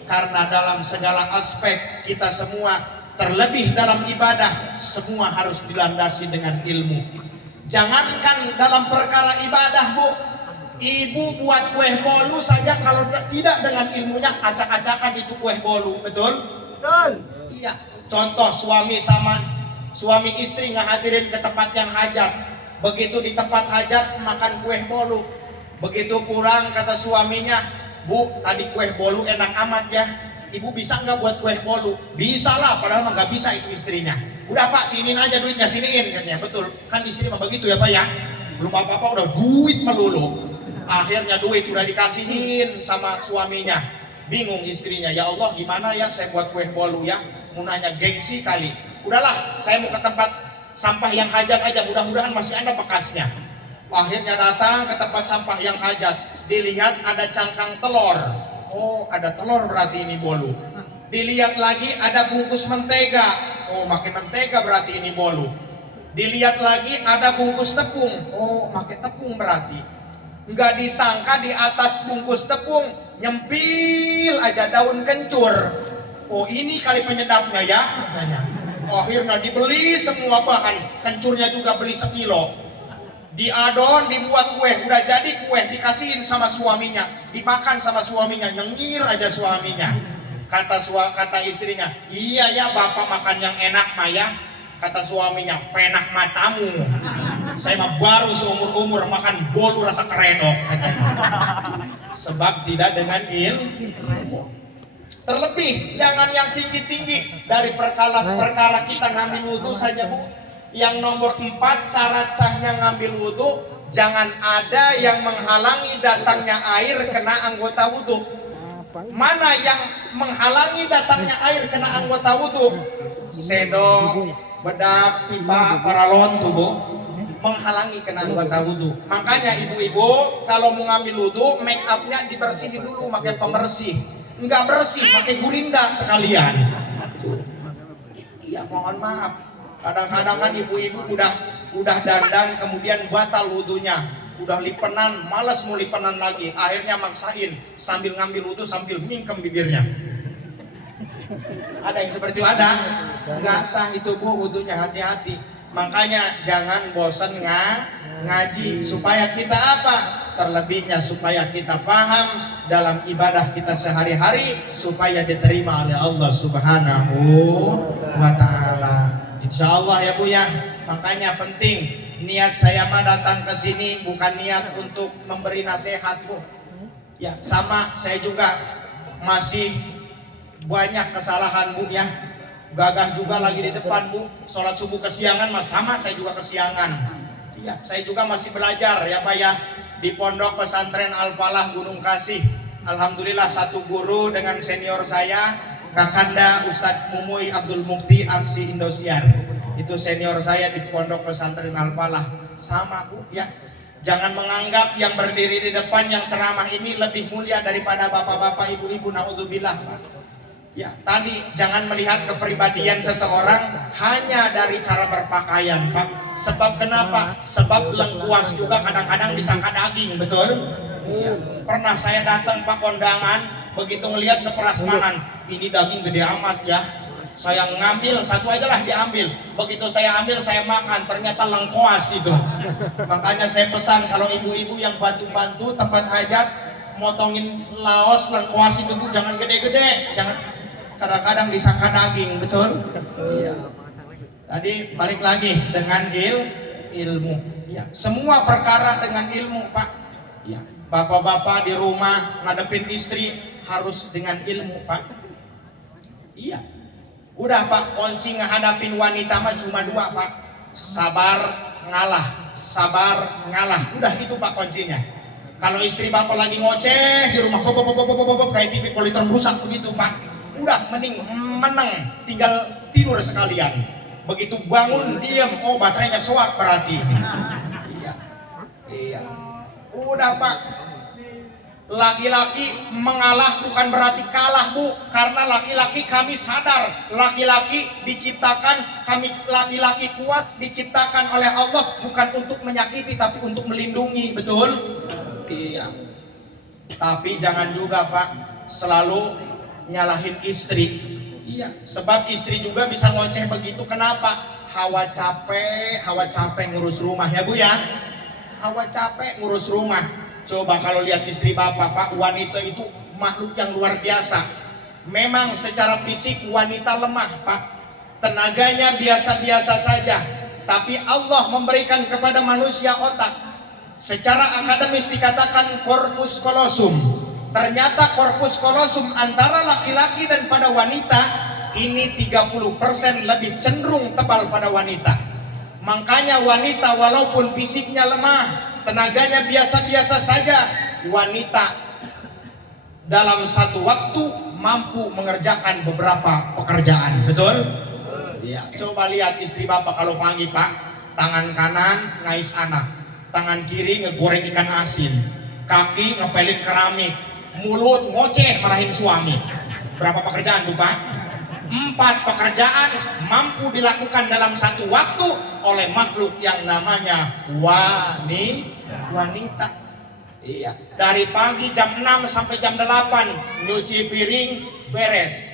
karena dalam segala aspek kita semua, terlebih dalam ibadah, semua harus dilandasi dengan ilmu. Jangankan dalam perkara ibadah Bu, ibu buat kue bolu saja kalau tidak dengan ilmunya, acak-acakan itu kue bolu, betul? Betul. Iya. Contoh suami istri ngehadirin ke tempat yang hajat. Begitu di tempat hajat makan kue bolu. Begitu pulang kata suaminya, Bu, tadi kue bolu enak amat ya. Ibu bisa nggak buat kue bolu? Bisa lah, padahal mah nggak bisa itu istrinya. Udah Pak, siniin aja duitnya, siniin katanya. Betul, kan istri mah begitu ya Pak ya. Belum apa-apa udah duit melulu. Akhirnya duit udah dikasihin sama suaminya. Bingung istrinya, ya Allah gimana ya saya buat kue bolu ya. Mau nanya gengsi kali. Udahlah, saya mau ke tempat sampah yang hajat aja, mudah-mudahan masih ada bekasnya. Akhirnya datang ke tempat sampah yang hajat, dilihat ada cangkang telur. Oh, ada telur berarti ini bolu. Dilihat lagi ada bungkus mentega. Oh, makin mentega berarti ini bolu. Dilihat lagi ada bungkus tepung. Oh, makin tepung berarti. Nggak disangka di atas bungkus tepung nyempil aja daun kencur. Oh, ini kali penyedapnya ya katanya. Akhirnya dibeli semua, bahan kencurnya juga beli sekilo. Diadon, dibuat kue, udah jadi kue, dikasihin sama suaminya, dimakan sama suaminya, nyengir aja suaminya. Kata istrinya, iya ya bapak makan yang enak Maya. Kata suaminya, penak matamu. Saya mah baru seumur-umur makan bolu rasa keredok katanya. Sebab tidak dengan ilmu. Terlebih jangan yang tinggi-tinggi. Dari perkara kita ngambil wudhu saja Bu. Yang nomor 4 syarat sahnya ngambil wudhu, jangan ada yang menghalangi datangnya air kena anggota wudhu. Mana yang menghalangi datangnya air kena anggota wudhu? Sendok, bedak, pipa, paralon tuh Bu, menghalangi kena anggota wudhu. Makanya ibu-ibu kalau mau ngambil wudhu, make upnya dibersihin dulu pakai pembersih. Enggak bersih pakai gurinda sekalian. Iya, mohon maaf. Kadang-kadang kan ibu-ibu udah dandan kemudian batal wudhunya. Udah lipenan, malas mau lipenan lagi, akhirnya maksain sambil ngambil wudhu sambil mingkem bibirnya. Ada yang seperti itu, ada, nggak sah itu Bu wudhunya, hati-hati. Makanya jangan bosan ngaji, supaya kita apa? Terlebihnya supaya kita paham dalam ibadah kita sehari-hari, supaya diterima oleh Allah Subhanahu wa Ta'ala. Insya Allah ya Bu ya. Makanya penting, niat saya mah datang ke sini bukan niat untuk memberi nasihat Bu. Ya, sama saya juga masih banyak kesalahan Bu ya. Gagah juga lagi di depan Bu. Sholat subuh kesiangan mas, sama saya juga kesiangan. Ya, saya juga masih belajar ya Pak ya. Di Pondok Pesantren Al-Falah Gunung Kasih. Alhamdulillah satu guru dengan senior saya, Kakanda Ustadz Mumuy Abdul Mukti Aksi Indosiar. Itu senior saya di Pondok Pesantren Al-Falah. Sama Bu ya. Jangan menganggap yang berdiri di depan yang ceramah ini lebih mulia daripada bapak-bapak, ibu-ibu, naudzubillah Pak. Ya, tadi jangan melihat kepribadian seseorang hanya dari cara berpakaian Pak. Sebab kenapa? Sebab lengkuas juga kadang-kadang disangka daging, betul? Ya. Pernah saya datang Pak kondangan, begitu ngelihat ke prasmanan, ini daging gede amat ya. Saya ngambil satu aja lah diambil. Begitu saya ambil saya makan, ternyata lengkuas itu. Makanya saya pesan kalau ibu-ibu yang bantu-bantu tempat hajat motongin laos lengkuas itu Bu, jangan gede-gede, jangan, kadang-kadang disangka daging, betul? Iya. Tadi balik lagi dengan ilmu. Ya, semua perkara dengan ilmu Pak. Ya, bapak-bapak di rumah ngadepin istri harus dengan ilmu Pak. Iya. Udah Pak, kunci ngehadapin wanita mah cuma 2 Pak. Sabar, ngalah. Sabar, ngalah. Udah itu Pak kuncinya. Kalau istri bapak lagi ngoceh di rumah, kayak TV Polytron rusak begitu Pak. Udah mending menang, tinggal tidur sekalian. Begitu bangun diam, oh baterainya soak berarti. Iya. Iya. Udah Pak. Laki-laki mengalah bukan berarti kalah Bu, karena laki-laki kami sadar, laki-laki diciptakan, kami laki-laki kuat diciptakan oleh Allah bukan untuk menyakiti tapi untuk melindungi, betul? Iya. Tapi jangan juga Pak selalu nyalahin istri. Iya, sebab istri juga bisa ngoceh begitu. Kenapa? Hawa capek ngurus rumah ya Bu ya. Hawa capek ngurus rumah. Coba kalau lihat istri bapak Pak, wanita itu makhluk yang luar biasa. Memang secara fisik wanita lemah Pak, tenaganya biasa-biasa saja, tapi Allah memberikan kepada manusia otak. Secara akademis dikatakan corpus callosum. Ternyata corpus callosum antara laki-laki dan pada wanita ini 30% lebih cenderung tebal pada wanita. Makanya wanita walaupun fisiknya lemah, tenaganya biasa-biasa saja, wanita dalam satu waktu mampu mengerjakan beberapa pekerjaan, betul? Ya, coba lihat istri bapak kalau pagi pak, tangan kanan ngais anak, tangan kiri ngegoreng ikan asin, kaki ngepelin keramik, mulut ngoceh marahin suami. Berapa pekerjaan tuh pak? 4 pekerjaan mampu dilakukan dalam satu waktu oleh makhluk yang namanya wanita. Iya, dari pagi jam 6 sampai jam 8 nyuci piring beres,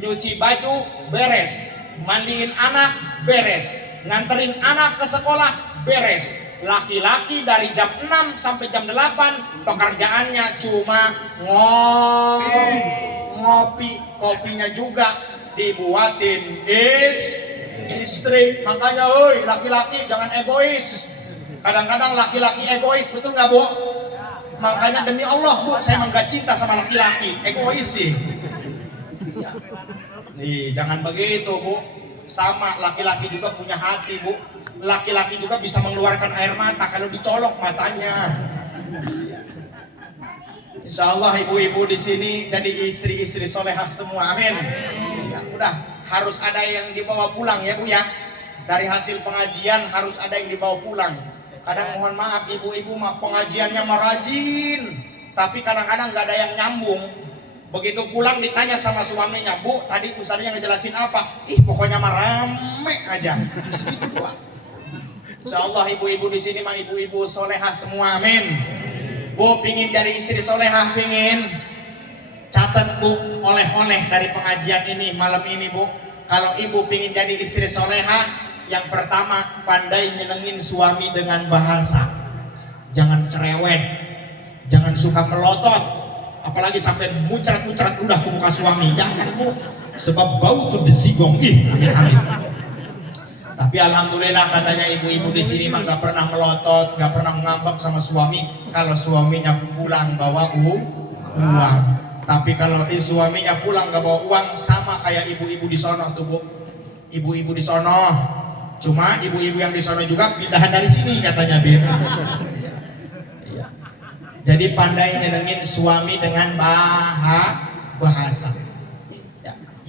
nyuci baju beres, mandiin anak beres, nganterin anak ke sekolah beres. Laki-laki dari jam 6 sampai jam 8 pekerjaannya cuma ngopi, kopinya juga dibuatin istri. Makanya oi, laki-laki jangan egois. Kadang-kadang laki-laki egois, betul nggak Bu? Makanya demi Allah Bu, saya nggak cinta sama laki-laki egois sih. Nih, jangan begitu Bu. Sama laki-laki juga punya hati Bu. Laki-laki juga bisa mengeluarkan air mata kalau dicolok matanya. Insya Allah ibu-ibu di sini jadi istri-istri solehah semua, amin. Ya, udah harus ada yang dibawa pulang ya Bu ya. Dari hasil pengajian harus ada yang dibawa pulang. Kadang mohon maaf ibu-ibu mah pengajiannya merajin, tapi kadang-kadang nggak ada yang nyambung. Begitu pulang ditanya sama suaminya, Bu tadi ustadznya ngejelasin apa? Ih pokoknya mah rame aja. Segitu doang. Insya Allah ibu-ibu di sini mah ibu-ibu solehah semua, amin. Bu pingin jadi istri solehah, pingin? Catat Bu oleh-oleh dari pengajian ini malam ini Bu. Kalau ibu pingin jadi istri solehah, yang pertama pandai nyenengin suami dengan bahasa. Jangan cerewet, jangan suka melotot, apalagi sampai muncrat-muncrat udah ke muka suami. Jangan Bu, sebab bau tuh desigong. Amit-amit. Tapi alhamdulillah katanya ibu-ibu di sini mah gak pernah melotot, gak pernah ngambek sama suami. Kalau suaminya pulang bawa uang. Tapi kalau suaminya pulang gak bawa uang, sama kayak ibu-ibu di sono tuh Bu. Ibu-ibu di sono. Cuma ibu-ibu yang di sono juga pindahan dari sini katanya Bir. Jadi pandai nyenengin suami dengan bahasa.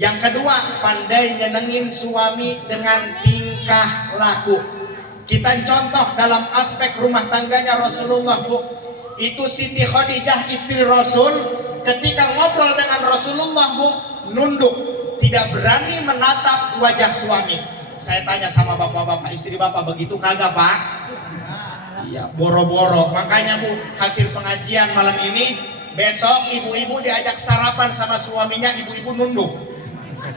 Yang kedua, pandai nyenengin suami dengan tingkah laku. Kita contoh dalam aspek rumah tangganya Rasulullah Bu. Itu Siti Khadijah istri Rasul, ketika ngobrol dengan Rasulullah Bu, nunduk, tidak berani menatap wajah suami. Saya tanya sama bapak-bapak, istri bapak begitu kagak Pak? Iya, boro-boro. Makanya Bu, hasil pengajian malam ini, besok ibu-ibu diajak sarapan sama suaminya, ibu-ibu nunduk.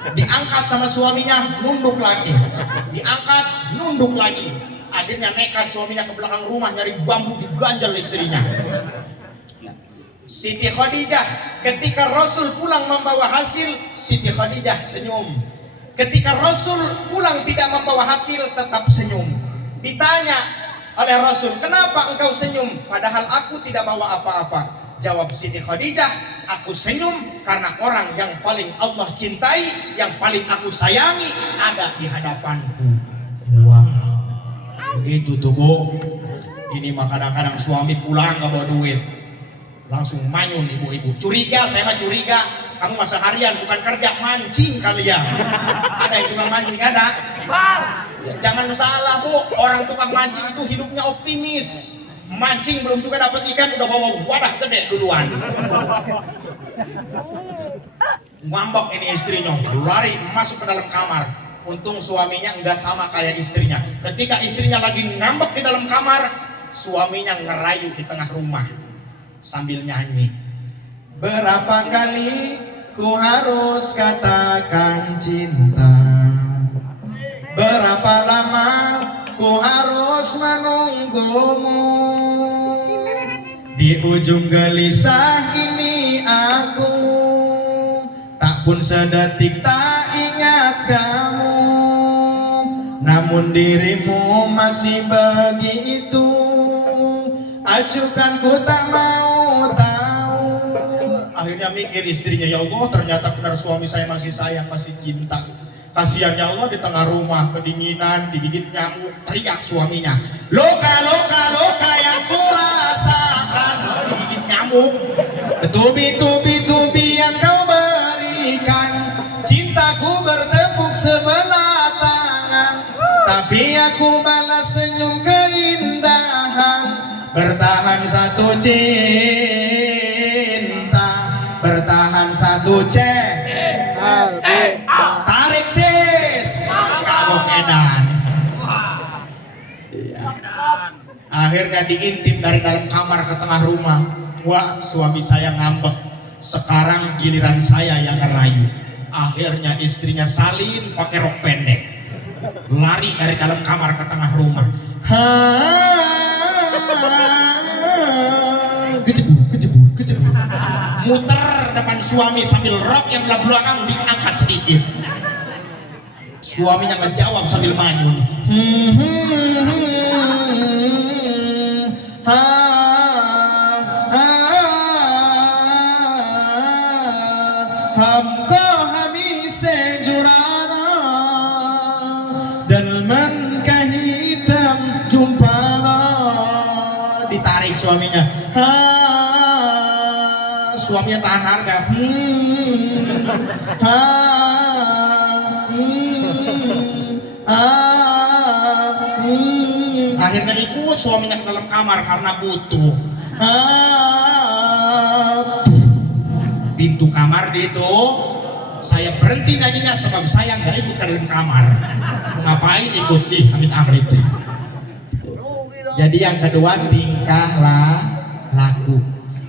Diangkat sama suaminya, nunduk lagi. Diangkat, nunduk lagi. Akhirnya nekat suaminya ke belakang rumah nyari bambu, diganjal istrinya. Siti Khadijah ketika Rasul pulang membawa hasil, Siti Khadijah senyum. Ketika Rasul pulang tidak membawa hasil, tetap senyum. Ditanya oleh Rasul, kenapa engkau senyum padahal aku tidak bawa apa-apa? Jawab Siti Khadijah, aku senyum karena orang yang paling Allah cintai, yang paling aku sayangi ada di hadapanku. Wow, begitu tuh Bu. Ini mah kadang-kadang suami pulang gak bawa duit, langsung manyun ibu-ibu. Curiga, saya mah curiga. Kamu masa harian bukan kerja, mancing kali ya. Ada yang tukang mancing, ada? Ya, jangan salah Bu, orang tukang mancing itu hidupnya optimis. Mancing belum juga dapat ikan udah bawa wadah gede duluan. Ngambek ini istrinya, lari masuk ke dalam kamar. Untung suaminya enggak sama kayak istrinya. Ketika istrinya lagi ngambek di dalam kamar, suaminya ngerayu di tengah rumah sambil nyanyi. Berapa kali ku harus katakan cinta? Berapa lama ku harus menunggumu? Di ujung gelisah ini aku tak pun sedetik tak ingat kamu. Namun dirimu masih begitu acuhkan, ku tak mau tahu. Akhirnya mikir istrinya, ya Allah ternyata benar suami saya masih sayang, masih cinta. Kasihan ya Allah, di tengah rumah kedinginan, digigit nyamuk, teriak suaminya, loka loka loka yang kurasakan. Digigit nyamuk, tubi-tubi yang kau berikan, cintaku bertepuk sebelah cinta, bertahan satu tarik sis, kagok edan. Iya. Akhirnya diintip dari dalam kamar ke tengah rumah. Wah, suami saya ngambek. Sekarang giliran saya yang ngerayu. Akhirnya istrinya salin pakai rok pendek, lari dari dalam kamar ke tengah rumah. Kejebur. Muter depan suami sambil rok yang belah belakang diangkat sedikit. Suaminya menjawab sambil manyun. Hamko hamise jurana dalman kahitam jumpana. Ditarik suaminya. Suaminya tahan harga. Akhirnya ikut suaminya ke dalam kamar karena butuh. Pintu kamar itu saya berhenti nyanyinya sebab saya nggak ikut ke dalam kamar. Ngapain ikut nih amit-amit. Jadi yang kedua tingkahlah laku.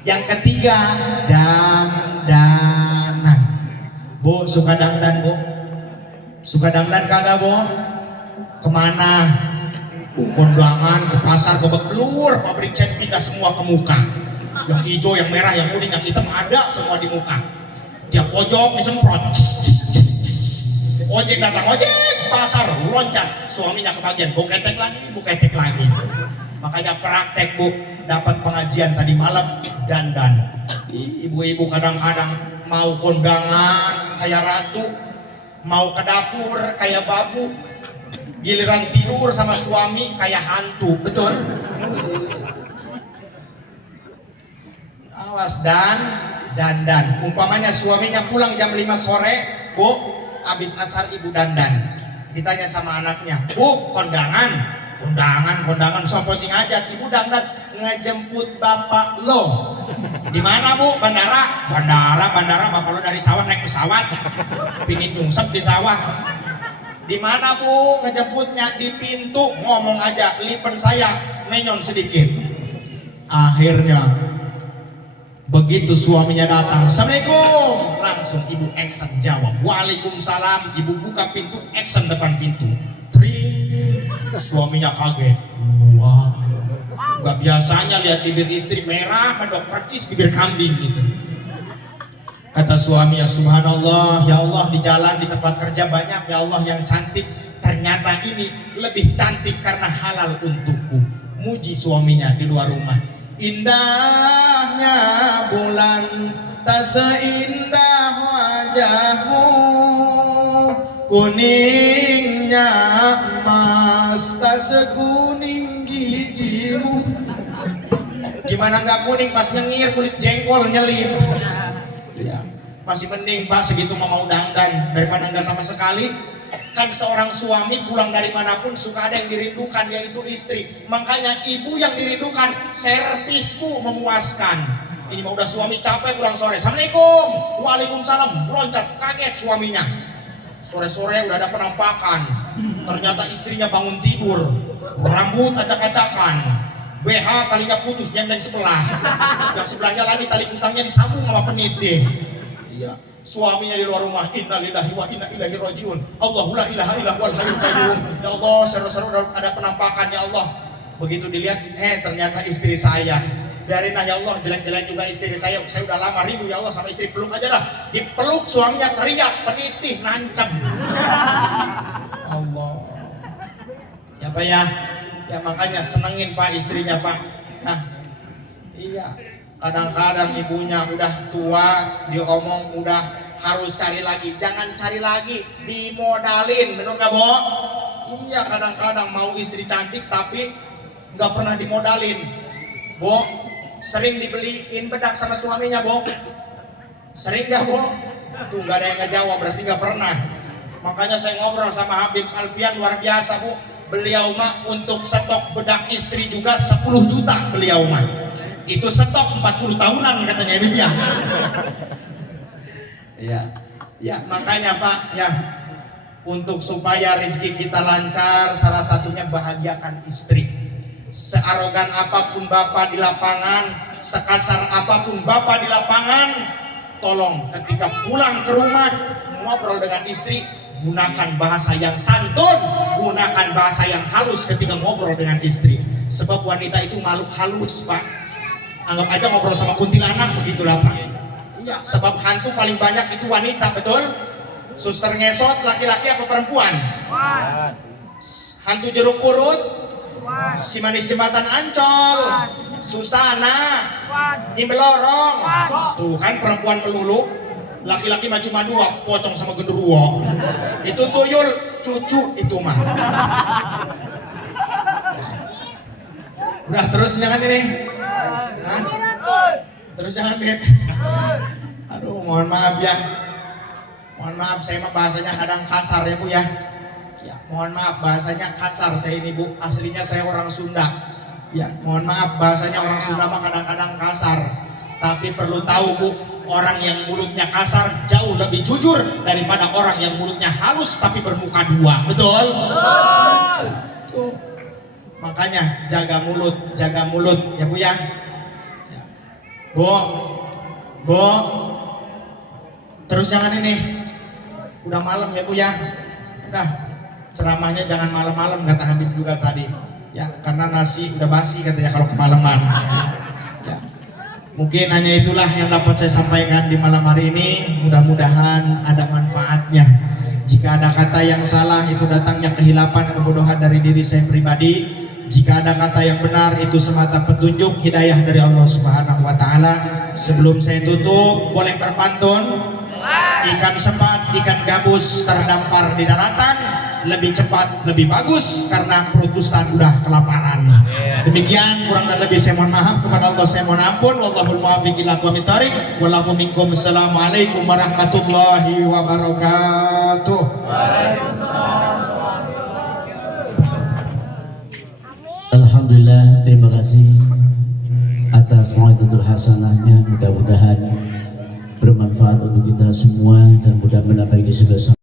Yang ketiga dandanan. Bu, suka dandan bu? Suka dandan kagak bu? Kemana? Kondangan, ke pasar, ke beklur, pabrik cat pindah semua ke muka. Yang hijau, yang merah, yang kuning, yang hitam ada semua di muka. Tiap pojok disemprot. Ojek datang, ojek pasar loncat, suaminya kebagian, buketek lagi. Makanya praktek bu, dapat pengajian tadi malam dandan. Ibu-ibu kadang-kadang mau kondangan kayak ratu, mau ke dapur kayak babu, giliran tidur sama suami kayak hantu, betul? Awas dandan. Umpamanya suaminya pulang jam 5 sore, bu, habis asar ibu dandan. Ditanya sama anaknya, bu, kondangan, sopo sing ngajak, ibu dandan ngejemput bapak lo. Di mana bu? Bandara, bapak lo dari sawah naik pesawat, pingin nyungsep di sawah. Di mana bu ngejemputnya? Di pintu, ngomong aja, lipen saya menyon sedikit. Akhirnya begitu suaminya datang, assalamualaikum, langsung ibu action jawab, waalaikumsalam. Ibu buka pintu, action depan pintu. Suaminya kaget. Wah, gak biasanya lihat bibir istri merah, medok percis bibir kambing gitu. Kata suaminya, subhanallah, ya Allah, di jalan, di tempat kerja banyak ya Allah yang cantik, ternyata ini lebih cantik karena halal untukku. Muji suaminya di luar rumah. Indahnya bulan tak seindah wajahmu, kuningnya emas tak sekuning gigimu. Gimana nggak kuning pas nyengir, kulit jengkol nyelip. Ya, masih mending pak segitu mau dandan daripada nggak sama sekali. Kan seorang suami pulang dari manapun suka ada yang dirindukan, yaitu istri. Makanya ibu yang dirindukan, servismu memuaskan. Ini mah udah suami capek pulang sore, assalamualaikum, waalaikumsalam, loncat, kaget suaminya. Sore-sore udah ada penampakan, ternyata istrinya bangun tidur, rambut acak-acakan, BH talinya putus, nyendeng sebelah, yang sebelahnya lagi tali kutangnya disambung sama penitih. Iya, suaminya di luar rumah, innalillahi wa inna ilaihi rajiun, Allahu la ilaha illa huwal hayyul qayyum. Ya Allah, seru-seru ada penampakan ya Allah. Begitu dilihat, ternyata istri saya. Biarin ya Allah, jelek-jelek juga istri saya udah lama rindu ya Allah sama istri, peluk aja dah. Dipeluk suaminya teriak, penitih, nancem. Allah. Ya Pak ya, ya makanya senengin Pak istrinya Pak. Nah, iya. Kadang-kadang ibunya udah tua, diomong udah harus cari lagi. Jangan cari lagi, dimodalin, bener nggak Bo? Iya, kadang-kadang mau istri cantik tapi nggak pernah dimodalin. Bo, sering dibeliin bedak sama suaminya Bo? Sering nggak Bo? Tuh nggak ada yang ngejawab, berarti nggak pernah. Makanya saya ngobrol sama Habib Alfian, luar biasa Bu. Beliau mah untuk stok bedak istri juga 10 juta beliau mah. Itu stok 40 tahunan katanya Habib ya. Ya makanya Pak ya, untuk supaya rezeki kita lancar, salah satunya bahagiakan istri. Searogan apapun Bapak di lapangan, sekasar apapun Bapak di lapangan, tolong ketika pulang ke rumah ngobrol dengan istri, gunakan bahasa yang santun, gunakan bahasa yang halus ketika ngobrol dengan istri. Sebab wanita itu makhluk halus Pak. Anggap aja ngobrol sama kuntilanak begitulah Pak. Iya, sebab hantu paling banyak itu wanita, betul? Suster ngesot laki-laki apa perempuan? Hantu jeruk purut, si manis jembatan Ancol, Susana, Nyibelorong. Tuh kan perempuan melulu, laki-laki mah cuma dua, pocong sama genderuwo. Itu tuyul, cucu itu mah. Udah terus jangan ini. Hah? Terus jangan deh. Aduh, mohon maaf ya. Mohon maaf, saya mah bahasanya kadang kasar ya Bu ya. Ya, mohon maaf bahasanya kasar saya ini Bu. Aslinya saya orang Sunda. Ya, mohon maaf bahasanya orang Sunda mah kadang-kadang kasar. Tapi perlu tahu Bu, orang yang mulutnya kasar jauh lebih jujur daripada orang yang mulutnya halus tapi bermuka dua. Betul? Ya, tuh. Makanya jaga mulut ya Bu ya. Ya. Bu, terus jangan ini. Udah malam ya Bu ya. Udah, ceramahnya jangan malam-malam kata Habib juga tadi. Ya, karena nasi udah basi katanya kalau kemalaman. Ya. Mungkin hanya itulah yang dapat saya sampaikan di malam hari ini. Mudah-mudahan ada manfaatnya. Jika ada kata yang salah, itu datangnya kehilapan, kebodohan dari diri saya pribadi. Jika ada kata yang benar, itu semata petunjuk hidayah dari Allah Subhanahu wa Ta'ala. Sebelum saya tutup, boleh berpantun. Ikan sepat, ikan gabus terdampar di daratan, lebih cepat, lebih bagus karena perut ustad udah kelaparan. Demikian, kurang dan lebih saya mohon maaf, kepada Allah saya mohon ampun. Wallahul muwaffiq ila aqwamit thoriq. Wallahu minkum. Assalamualaikum warahmatullahi wabarakatuh. Alhamdulillah, terima kasih atas mau'izatul hasanahnya. Mudah-mudahan bermanfaat untuk kita semua dan mudah-mudahan baik di sebelah